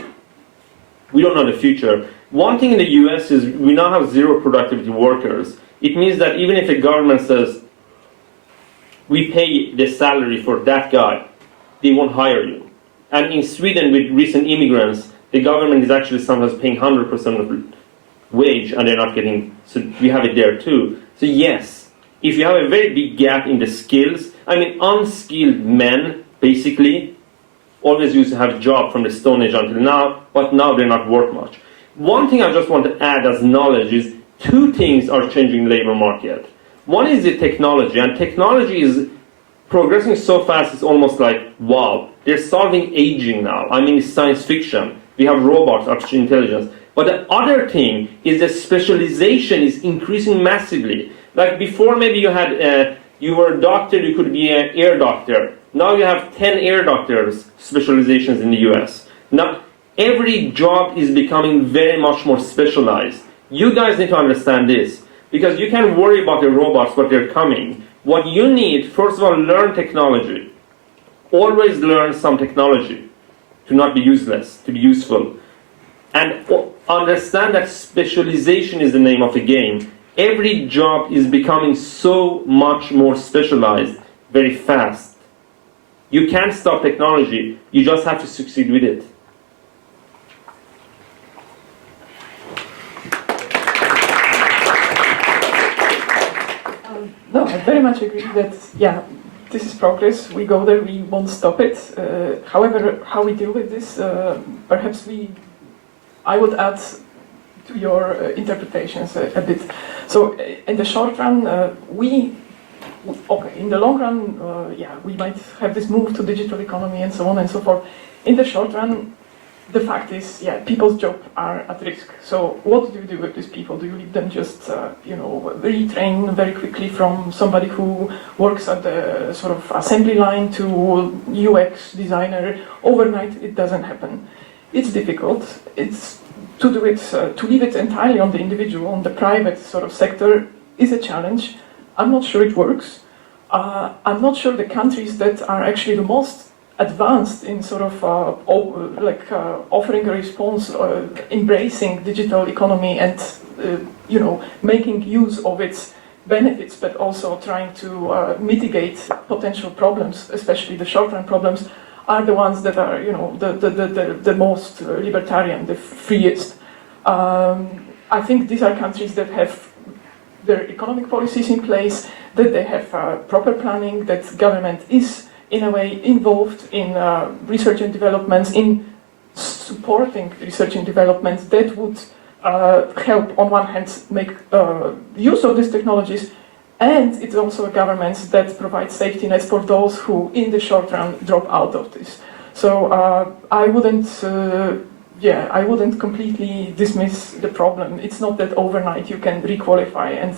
we don't know the future. One thing in the US is we now have zero productivity workers. It means that even if a government says, we pay the salary for that guy, they won't hire you. And in Sweden, with recent immigrants, the government is actually sometimes paying 100% of wage, and they're not getting, so we have it there too. So yes, if you have a very big gap in the skills, I mean, unskilled men, basically, always used to have a job from the Stone Age until now, but now they're not worth much. One thing I just want to add as knowledge is two things are changing the labor market. One is the technology, and technology is progressing so fast, it's almost like, wow, they're solving aging now. I mean, it's science fiction. We have robots, artificial intelligence. But the other thing is that specialization is increasing massively. Like before, maybe you had, you were a doctor, you could be an ear doctor. Now you have 10 ear doctors specializations in the US. Now, every job is becoming very much more specialized. You guys need to understand this, because you can't worry about the robots, but they're coming. What you need, first of all, learn technology. Always learn some technology to not be useless, to be useful. And understand that specialization is the name of the game. Every job is becoming so much more specialized very fast. You can't stop technology, you just have to succeed with it. No, I very much agree that, yeah, this is progress. We go there, we won't stop it. However, how we deal with this, perhaps I would add to your interpretations a bit. So, in the short run, in the long run, yeah, we might have this move to digital economy and so on and so forth. In the short run, the fact is, yeah, people's jobs are at risk. So what do you do with these people? Do you leave them just, retrain very quickly from somebody who works at the sort of assembly line to UX designer overnight? It doesn't happen. It's difficult. It's to do it, to leave it entirely on the individual, on the private sort of sector, is a challenge. I'm not sure it works. I'm not sure the countries that are actually the most advanced in sort of offering a response, embracing digital economy and making use of its benefits, but also trying to mitigate potential problems, especially the short-run problems, are the ones that are the most libertarian, the freest. I think these are countries that have their economic policies in place, that they have proper planning, that government is in a way involved in research and developments, in supporting research and developments that would help, on one hand, make use of these technologies, and it's also a government that provides safety nets for those who, in the short run, drop out of this. So I wouldn't completely dismiss the problem. It's not that overnight you can requalify, and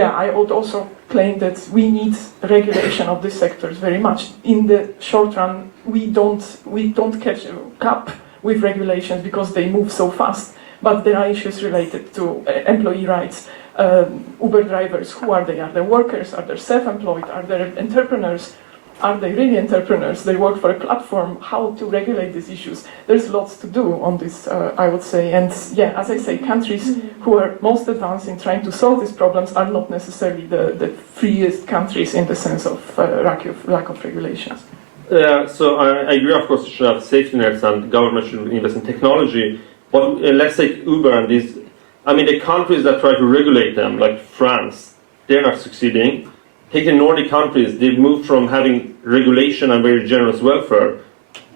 I would also claim that we need regulation of these sectors very much. In the short run, we don't catch up with regulations because they move so fast. But there are issues related to employee rights. Uber drivers, who are they? Are they workers? Are they self-employed? Are they entrepreneurs? Are they really entrepreneurs? They work for a platform. How to regulate these issues? There's lots to do on this, I would say. And yeah, as I say, countries who are most advanced in trying to solve these problems are not necessarily the freest countries in the sense of lack of regulations. So I agree, of course, you should have safety nets and government should invest in technology. But let's take Uber and these. I mean, the countries that try to regulate them, like France, they're not succeeding. Take the Nordic countries, they've moved from having regulation and very generous welfare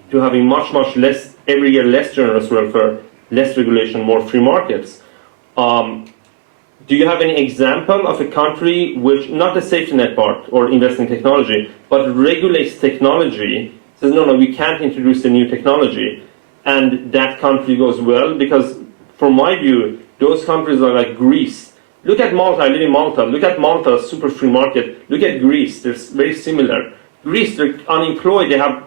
to having much, much less, every year less generous welfare, less regulation, more free markets. Do you have any example of a country which, not the safety net part or invest in technology, but regulates technology, says, no, we can't introduce a new technology, and that country goes well? Because from my view, those countries are like Greece. Look at Malta, I live in Malta. Look at Malta, super free market. Look at Greece, they're very similar. Greece, they're unemployed, they have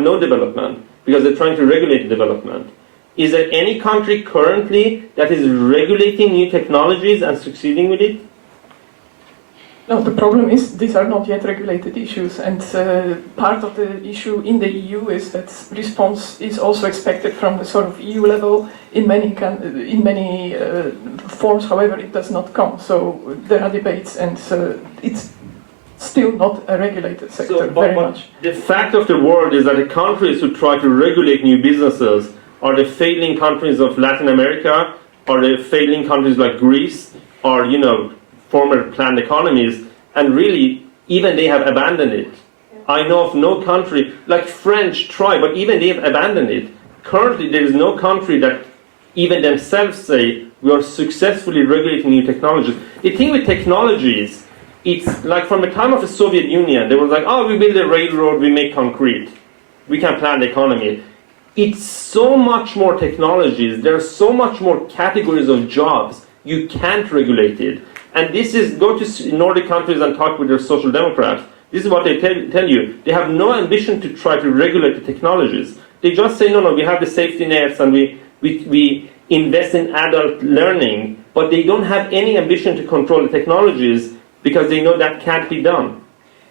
no development because they're trying to regulate development. Is there any country currently that is regulating new technologies and succeeding with it? No, the problem is these are not yet regulated issues, and part of the issue in the EU is that response is also expected from the sort of EU level in many forms. However, it does not come. So there are debates, and it's still not a regulated sector very much. The fact of the world is that the countries who try to regulate new businesses are the failing countries of Latin America, are the failing countries like Greece, or former planned economies, and really, even they have abandoned it. I know of no country, like French try, but even they have abandoned it. Currently, there is no country that even themselves say, we are successfully regulating new technologies. The thing with technologies, it's like from the time of the Soviet Union, they were like, we build a railroad, we make concrete. We can plan the economy. It's so much more technologies, there are so much more categories of jobs, you can't regulate it. And this is, go to Nordic countries and talk with their social democrats. This is what they tell you. They have no ambition to try to regulate the technologies. They just say, no, we have the safety nets and we invest in adult learning, but they don't have any ambition to control the technologies because they know that can't be done.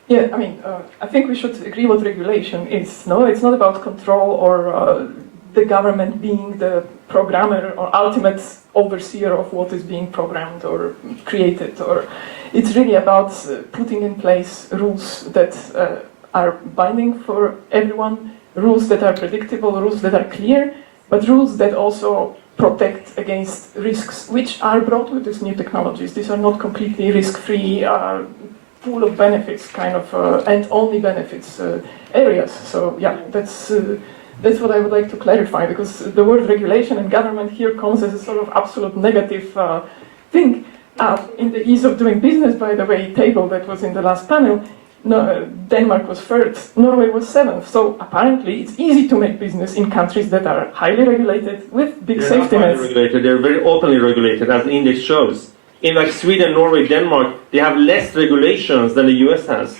Yeah, I mean, I think we should agree what regulation is. No, it's not about control or the government being the programmer or ultimate overseer of what is being programmed or created. Or it's really about putting in place rules that are binding for everyone, rules that are predictable, rules that are clear, but rules that also protect against risks which are brought with these new technologies. These are not completely risk-free, full of benefits kind of and only benefits areas. So yeah, that's what I would like to clarify, because the word regulation and government here comes as a sort of absolute negative thing. In the ease of doing business, by the way, table that was in the last panel, Denmark was third, Norway was seventh. So apparently it's easy to make business in countries that are highly regulated with big safety nets. Regulated. They're very openly regulated, as the index shows. In like Sweden, Norway, Denmark, they have less regulations than the US has.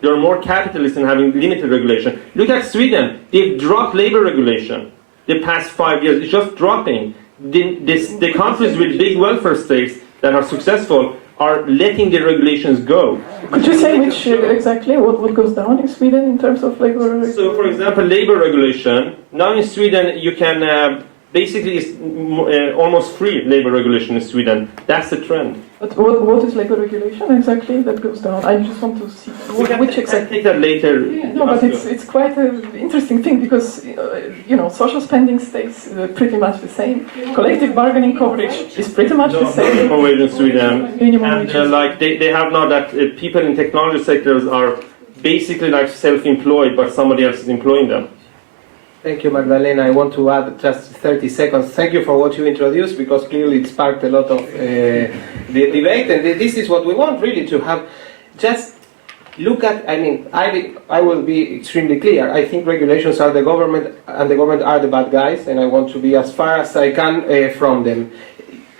They are more capitalist in having limited regulation. Look at Sweden. They've dropped labor regulation the past 5 years. It's just dropping. The countries with big welfare states that are successful are letting the regulations go. Could you say which exactly what goes down in Sweden in terms of labor? So, for example, labor regulation. Now in Sweden, you can basically it's almost free labor regulation in Sweden. That's the trend. But what is labor regulation exactly that goes down? I just want to see which exactly. Take that later. Yeah, no, but it's quite an interesting thing because social spending stays pretty much the same. Collective bargaining coverage is pretty much the same. Minimum wage in Sweden, Minimum and wages. like they have now that people in technology sectors are basically like self-employed, but somebody else is employing them. Thank you, Magdalena. I want to add just 30 seconds. Thank you for what you introduced, because clearly it sparked a lot of the debate, and this is what we want really to have. Just look at, I will be extremely clear. I think regulations are the government, and the government are the bad guys, and I want to be as far as I can from them.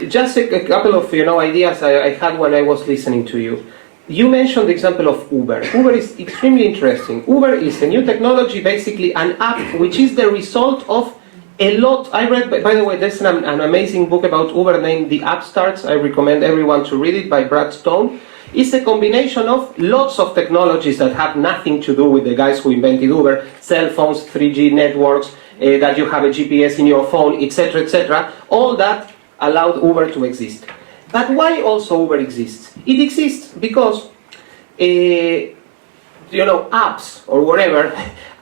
Just a couple of ideas I had when I was listening to you. You mentioned the example of Uber. Uber is extremely interesting. Uber is a new technology, basically an app which is the result of a lot. I read, by the way, there's an amazing book about Uber named The App Starts. I recommend everyone to read it, by Brad Stone. It's a combination of lots of technologies that have nothing to do with the guys who invented Uber. Cell phones, 3G networks, that you have a GPS in your phone, etc., etc. All that allowed Uber to exist. But why also Uber exists? It exists because, apps or whatever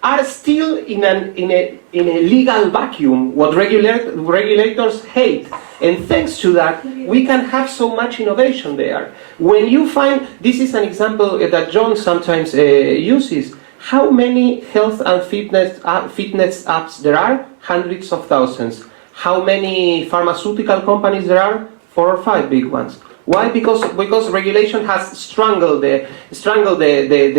are still in a legal vacuum, what regulators hate. And thanks to that, we can have so much innovation there. When you find, this is an example that John sometimes uses, how many health and fitness apps there are? Hundreds of thousands. How many pharmaceutical companies there are? 4 or 5 big ones. Why? Because regulation has strangled the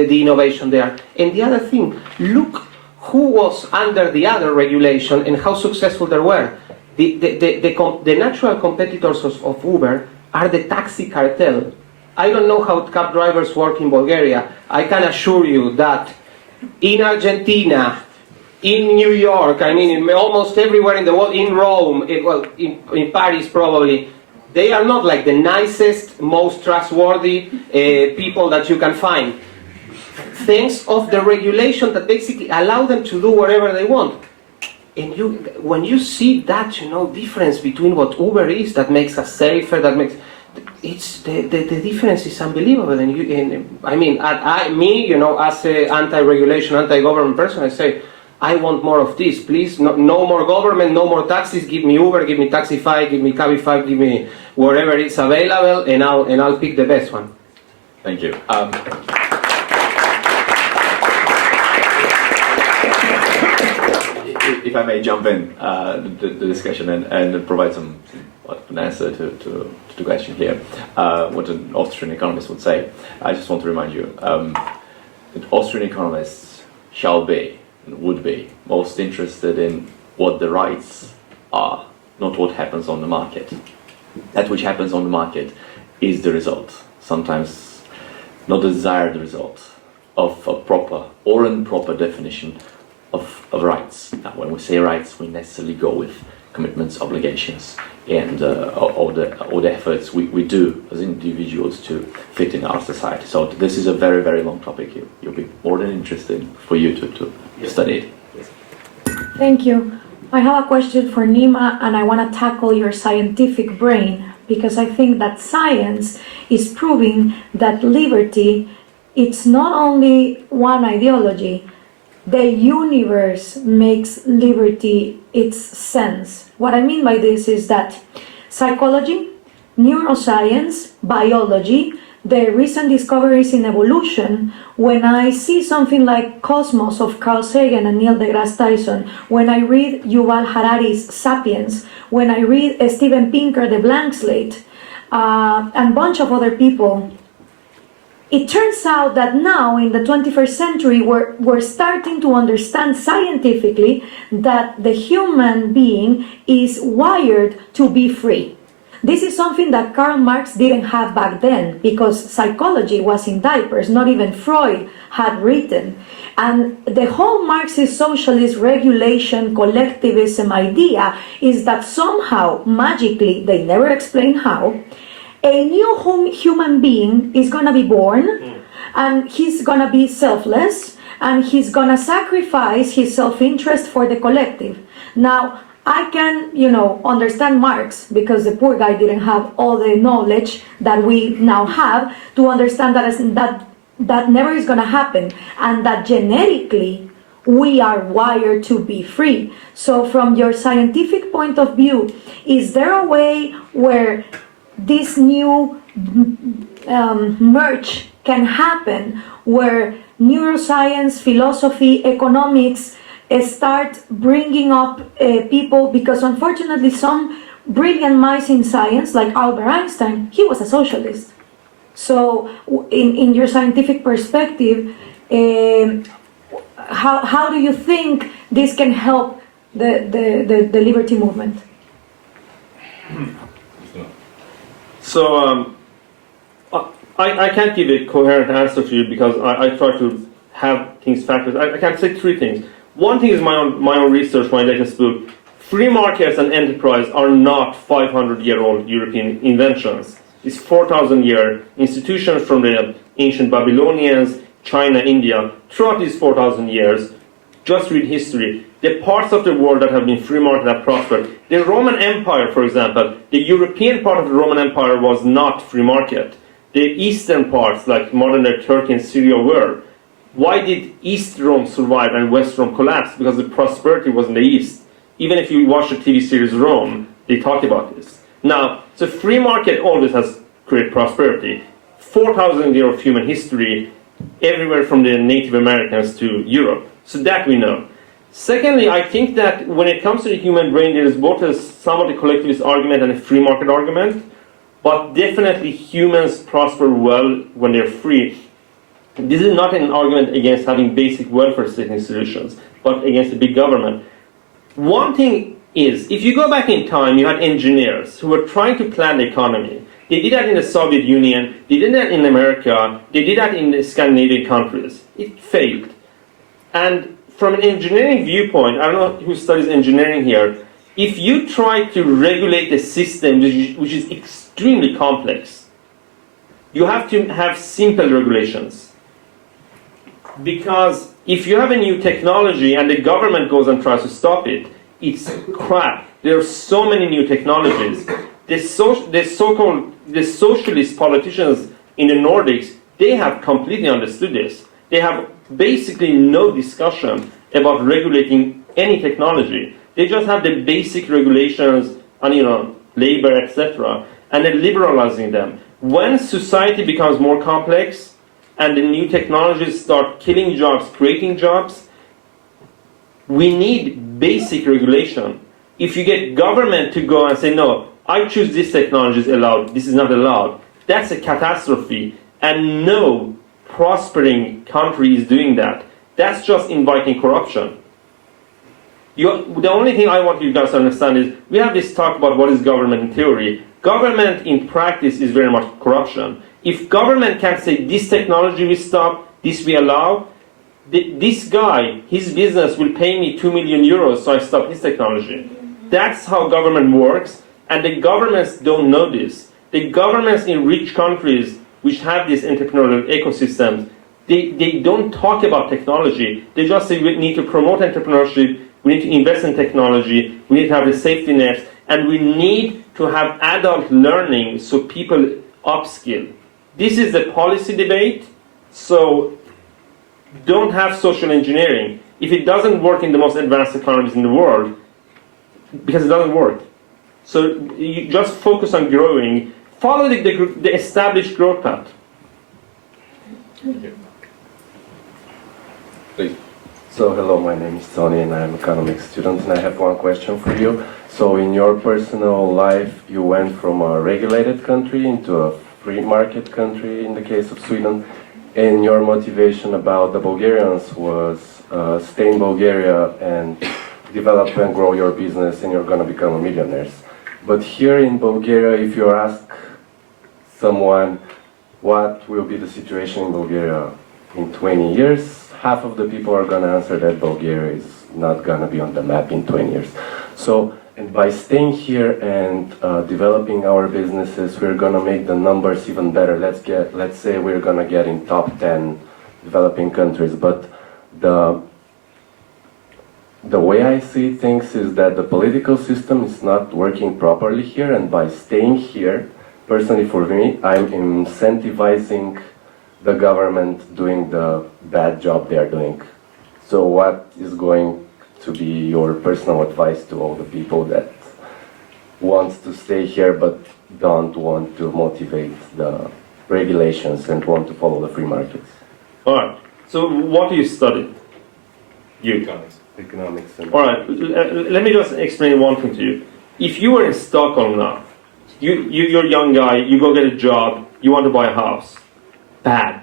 innovation there. And the other thing, look who was under the other regulation and how successful they were. The natural competitors of Uber are the taxi cartel. I don't know how cab drivers work in Bulgaria. I can assure you that in Argentina, in New York, in almost everywhere in the world, in Rome, in Paris probably, they are not like the nicest, most trustworthy people that you can find. Thanks of the regulation that basically allow them to do whatever they want. And when you see that, difference between what Uber is, that makes us safer, the difference is unbelievable. And as an anti-regulation, anti-government person, I say, I want more of this, please. No more government, no more taxis. Give me Uber, give me Taxify, give me Cabify, give me wherever it's available, and I'll pick the best one. Thank you. If I may jump in the discussion and provide an answer to the question here, what an Austrian economist would say. I just want to remind you that Austrian economists shall be and would be most interested in what the rights are, not what happens on the market. That which happens on the market is the result, sometimes not the desired result, of a proper or improper definition of rights. Now, when we say rights, we necessarily go with commitments, obligations, and all the efforts we do as individuals to fit in our society. So this is a very, very long topic. You'll be more than interested for you to study it. Yes. Thank you. I have a question for Nima, and I want to tackle your scientific brain, because I think that science is proving that liberty, it's not only one ideology. The universe makes liberty its sense. What I mean by this is that psychology, neuroscience, biology, the recent discoveries in evolution, when I see something like Cosmos of Carl Sagan and Neil deGrasse Tyson, when I read Yuval Harari's Sapiens, when I read Steven Pinker, The Blank Slate, and a bunch of other people, it turns out that now in the 21st century we're starting to understand scientifically that the human being is wired to be free. This is something that Karl Marx didn't have back then, because psychology was in diapers, not even Freud had written. And the whole Marxist socialist regulation collectivism idea is that somehow, magically, they never explain how, a new human being is going to be born, and he's going to be selfless, and he's going to sacrifice his self-interest for the collective. Now, I can, understand Marx, because the poor guy didn't have all the knowledge that we now have to understand that never is going to happen, and that genetically we are wired to be free. So from your scientific point of view, is there a way where this new merge can happen, where neuroscience, philosophy, economics start bringing up people? Because unfortunately some brilliant minds in science, like Albert Einstein, he was a socialist. So in your scientific perspective, how do you think this can help the liberty movement? So I can't give a coherent answer to you, because I try to have things factored. I can say three things. One thing is my own research, my latest book. Free markets and enterprise are not 500-year-old European inventions. It's 4,000-year institutions from the ancient Babylonians, China, India. Throughout these 4,000 years, just read history, the parts of the world that have been free market have prospered. The Roman Empire, for example, the European part of the Roman Empire was not free market. The eastern parts, like modern-day Turkey and Syria, were. Why did East Rome survive and West Rome collapse? Because the prosperity was in the East. Even if you watch the TV series Rome, they talk about this. Now, so free market always has created prosperity. 4,000 years of human history, everywhere from the Native Americans to Europe. So that we know. Secondly, I think that when it comes to the human brain, there is both a somewhat a collectivist argument and a free market argument. But definitely humans prosper well when they're free. This is not an argument against having basic welfare state institutions, but against the big government. One thing is, if you go back in time, you had engineers who were trying to plan the economy. They did that in the Soviet Union, they did that in America, they did that in the Scandinavian countries. It failed. And from an engineering viewpoint, I don't know who studies engineering here, if you try to regulate a system which is extremely complex, you have to have simple regulations. Because if you have a new technology and the government goes and tries to stop it, it's crap. There are so many new technologies. The socialist politicians in the Nordics, they have completely understood this. They have basically no discussion about regulating any technology. They just have the basic regulations on, labor, etc., and they're liberalizing them. When society becomes more complex, and the new technologies start killing jobs, creating jobs, we need basic regulation. If you get government to go and say, no, I choose this technology is allowed, this is not allowed, that's a catastrophe. And no prospering country is doing that. That's just inviting corruption. The only thing I want you guys to understand is, we have this talk about what is government in theory. Government in practice is very much corruption. If government can say, this technology we stop, this we allow, this guy, his business will pay me 2 million euros, so I stop his technology. That's how government works, and the governments don't know this. The governments in rich countries, which have these entrepreneurial ecosystems, they don't talk about technology. They just say, we need to promote entrepreneurship, we need to invest in technology, we need to have the safety nets, and we need to have adult learning so people upskill. This is the policy debate, so don't have social engineering. If it doesn't work in the most advanced economies in the world, because it doesn't work. So you just focus on growing, follow the established growth path. Please. So hello, my name is Tony and I'm an economics student, and I have one question for you. So in your personal life, you went from a regulated country into a free market country in the case of Sweden, and your motivation about the Bulgarians was stay in Bulgaria and develop and grow your business and you're going to become a millionaires. But here in Bulgaria, if you ask someone what will be the situation in Bulgaria in 20 years, half of the people are going to answer that Bulgaria is not going to be on the map in 20 years. So, and by staying here and developing our businesses, we're going to make the numbers even better. Let's say we're going to get in top 10 developing countries. But the way I see things is that the political system is not working properly here, and by staying here, personally for me, I'm incentivizing the government doing the bad job they are doing. So what is going to be your personal advice to all the people that wants to stay here but don't want to motivate the regulations and want to follow the free markets? All right. So what do you study? You. Economics. And All right. Let me just explain one thing to you. If you were in Stockholm now, you're a young guy, you go get a job, you want to buy a house. Bad.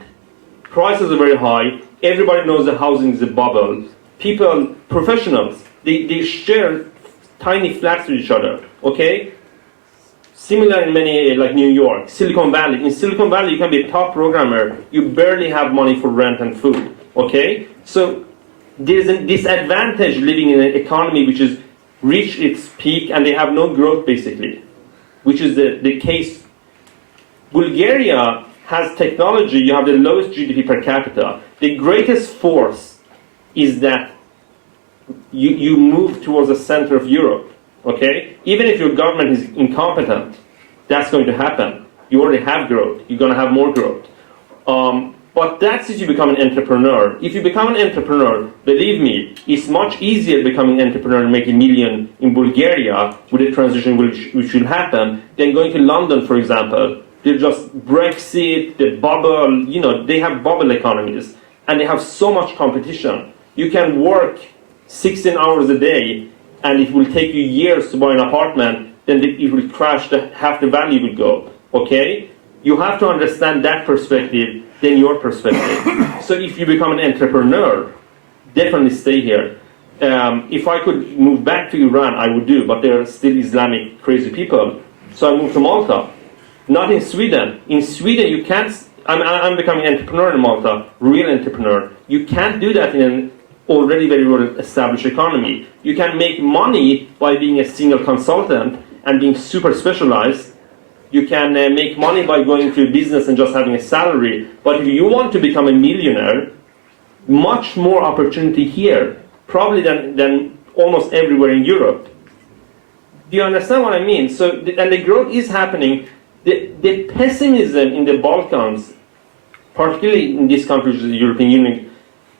Prices are very high. Everybody knows that housing is a bubble. People, professionals, they share tiny flats with each other, okay? Similar in many, like New York, Silicon Valley. In Silicon Valley, you can be a top programmer. You barely have money for rent and food, okay? So there's a disadvantage living in an economy which has reached its peak and they have no growth, basically, which is the case. Bulgaria has technology. You have the lowest GDP per capita. The greatest force is that you move towards the center of Europe, okay? Even if your government is incompetent, that's going to happen. You already have growth. You're going to have more growth. But that's if you become an entrepreneur. If you become an entrepreneur, believe me, it's much easier becoming an entrepreneur and making a million in Bulgaria with the transition which will happen than going to London, for example. They're just Brexit, the bubble, they have bubble economies and they have so much competition. You can work 16 hours a day and it will take you years to buy an apartment, then it will crash, half the value will go, okay? You have to understand that perspective than your perspective. So if you become an entrepreneur, definitely stay here. If I could move back to Iran, I would do, but they are still Islamic crazy people. So I moved to Malta. Not in Sweden. In Sweden, you can't. I'm becoming an entrepreneur in Malta, real entrepreneur. You can't do that in an already very well established economy. You can make money by being a single consultant and being super specialized. You can make money by going to a business and just having a salary. But if you want to become a millionaire, much more opportunity here, probably than almost everywhere in Europe. Do you understand what I mean? So, and the growth is happening. The pessimism in the Balkans, particularly in this country, which is the European Union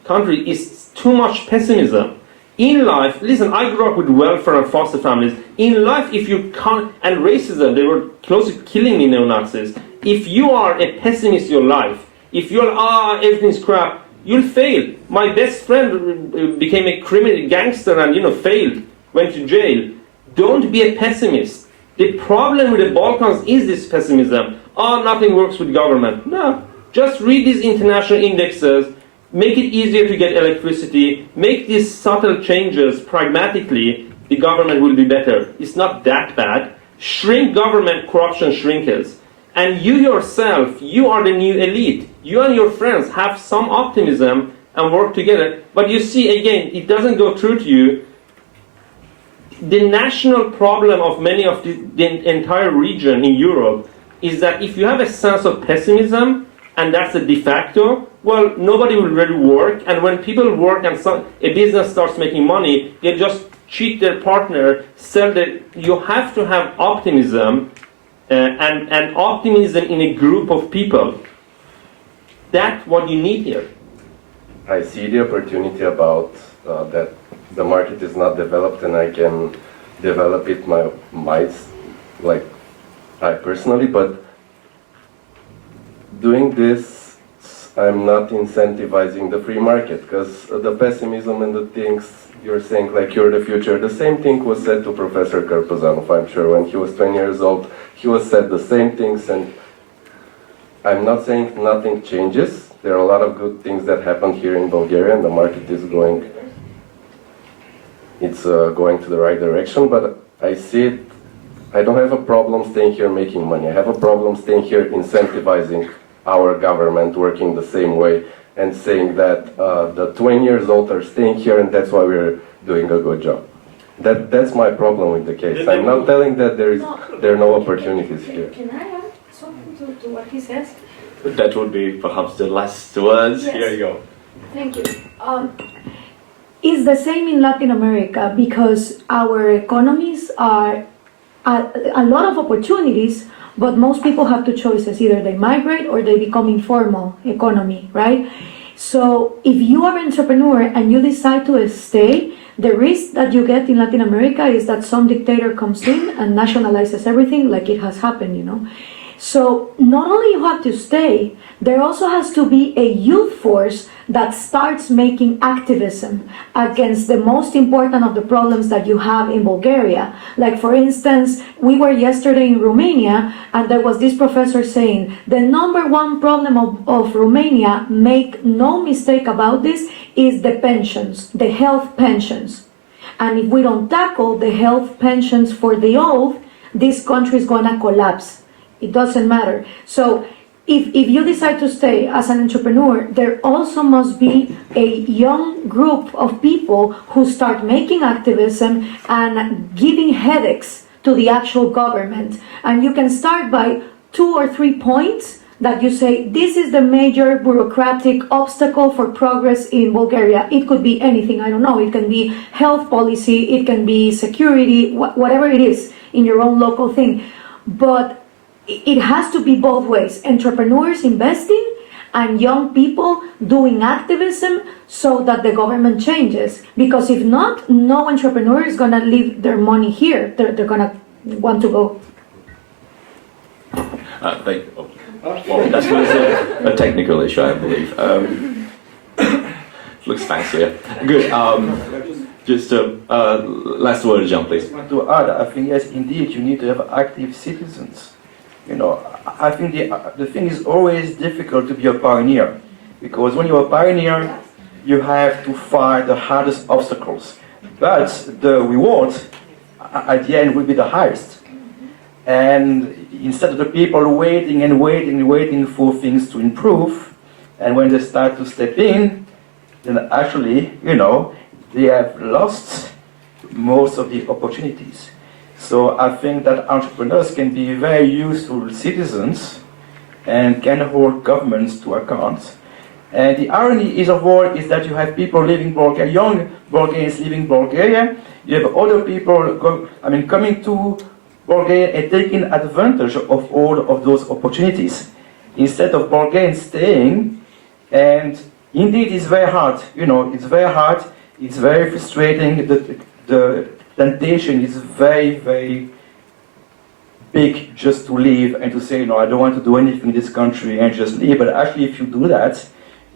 country, is too much pessimism. In life, listen, I grew up with welfare and foster families. In life, if you can't, and racism, they were close to killing me, neo-Nazis. If you are a pessimist in your life, if you're, everything's crap, you'll fail. My best friend became a criminal gangster and, failed, went to jail. Don't be a pessimist. The problem with the Balkans is this pessimism. Nothing works with government. No, just read these international indexes, make it easier to get electricity, make these subtle changes pragmatically, the government will be better. It's not that bad. Shrink government, corruption shrinkers. And you yourself, you are the new elite. You and your friends have some optimism and work together. But you see, again, it doesn't go through to you. The national problem of many of the entire region in Europe is that if you have a sense of pessimism, and that's a de facto, well, nobody will really work. And when people work and a business starts making money, they just cheat their partner, you have to have optimism, and optimism in a group of people. That's what you need here. I see the opportunity about that the market is not developed and I can develop it like I personally, but doing this, I'm not incentivizing the free market, because the pessimism and the things you're saying, like you're the future, the same thing was said to Professor Karpouzanov, I'm sure, when he was 20 years old. He was said the same things, and I'm not saying nothing changes. There are a lot of good things that happen here in Bulgaria, and the market is going, going to the right direction, but I see it, I don't have a problem staying here making money. I have a problem staying here incentivizing our government working the same way and saying that the 20 years old are staying here and that's why we're doing a good job. That's my problem with the case. I'm not telling that there are no opportunities here. Can I add something to what he says? That would be perhaps the last words. Yes. Here you go. Thank you. It's the same in Latin America because our economies are a lot of opportunities, but most people have two choices. Either they migrate or they become informal economy, right? So if you are an entrepreneur and you decide to stay, the risk that you get in Latin America is that some dictator comes in and nationalizes everything like it has happened, you know. So not only you have to stay, there also has to be a youth force that starts making activism against the most important of the problems that you have in Bulgaria. Like for instance, we were yesterday in Romania and there was this professor saying the number one problem of Romania, make no mistake about this, is the pensions, the health pensions. And if we don't tackle the health pensions for the old, this country is going to collapse. It doesn't matter. So if you decide to stay as an entrepreneur, there also must be a young group of people who start making activism and giving headaches to the actual government. And you can start by 2 or 3 points that you say, this is the major bureaucratic obstacle for progress in Bulgaria. It could be anything, I don't know. It can be health policy, it can be security, whatever it is in your own local thing. But it has to be both ways, entrepreneurs investing and young people doing activism so that the government changes. Because if not, no entrepreneur is going to leave their money here. They're going to want to go. That was a technical issue, I believe. Looks fancier. Good. Just last word, John, please. To add, I think yes, indeed, you need to have active citizens. You know, I think the thing is always difficult to be a pioneer, because when you're a pioneer, you have to fight the hardest obstacles, but the reward at the end will be the highest. And instead of the people waiting and waiting and waiting for things to improve, and when they start to step in, then actually, you know, they have lost most of the opportunities. So I think that entrepreneurs can be very useful citizens and can hold governments to account. And the irony is of all is that you have people leaving Bulgaria, young Bulgarians leaving Bulgaria. You have other people coming to Bulgaria and taking advantage of all of those opportunities instead of Bulgarians staying. And indeed, it's very hard. You know, it's very hard. It's very frustrating. The temptation is very, very big just to leave and to say, no, I don't want to do anything in this country and just leave. But actually, if you do that,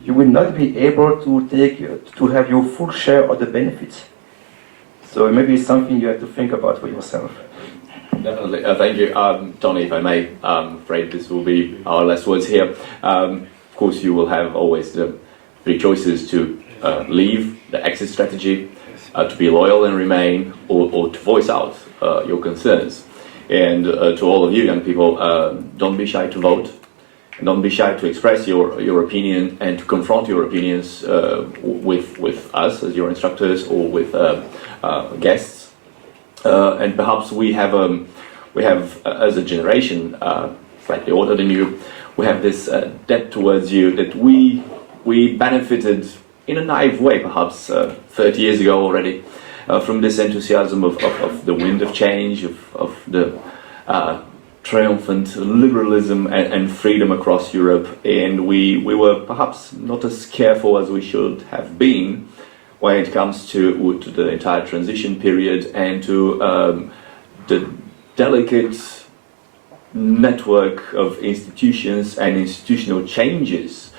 you will not be able to have your full share of the benefits. So maybe it's something you have to think about for yourself. Definitely. Thank you. Tony, if I may, I'm afraid this will be our last words here. Of course, you will have always the 3 choices to leave, the exit strategy, to be loyal and remain, or to voice out your concerns. And to all of you young people, don't be shy to vote, and don't be shy to express your opinion and to confront your opinions with us as your instructors or with guests. And perhaps we have as a generation slightly older than you, we have this debt towards you that we benefited in a naive way, perhaps 30 years ago already, from this enthusiasm of the wind of change, of the triumphant liberalism and freedom across Europe. And we were perhaps not as careful as we should have been when it comes to the entire transition period and to the delicate network of institutions and institutional changes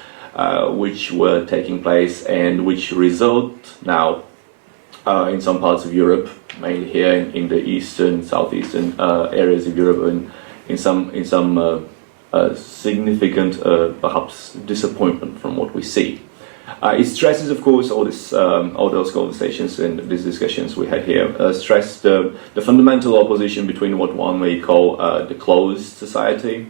which were taking place and which result now in some parts of Europe, mainly here in the eastern, southeastern areas of Europe, and in some significant, perhaps, disappointment from what we see. It stresses, of course, all those conversations and these discussions we had here, stress the fundamental opposition between what one may call the closed society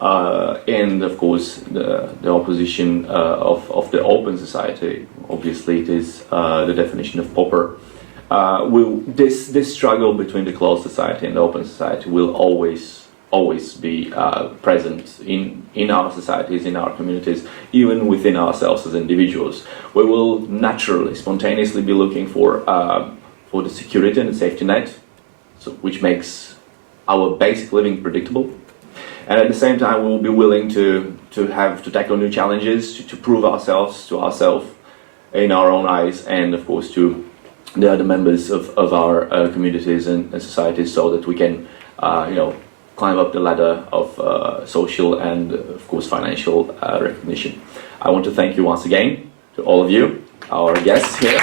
and, of course, the opposition of the open society. Obviously, it is the definition of Popper. This struggle between the closed society and the open society will always be present in our societies, in our communities, even within ourselves as individuals. We will naturally, spontaneously be looking for the security and the safety net, which makes our basic living predictable. And at the same time, we will be willing to tackle new challenges, to prove ourselves to ourselves in our own eyes, and of course to the other members of our communities and societies, so that we can, climb up the ladder of social and, of course, financial recognition. I want to thank you once again to all of you, our guests here.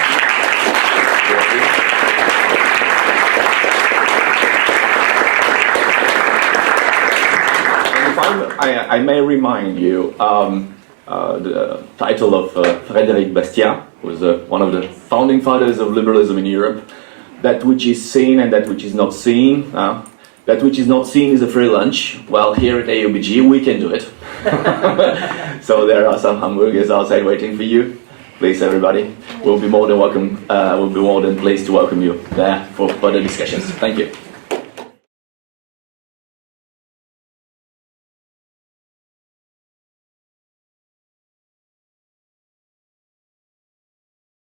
I may remind you the title of Frédéric Bastiat, who was one of the founding fathers of liberalism in Europe. That which is seen and that which is not seen. That which is not seen is a free lunch. Well, here at AUBG we can do it. So there are some hamburgers outside waiting for you. Please, everybody, we'll be more than welcome. We'll be more than pleased to welcome you there for further discussions. Thank you.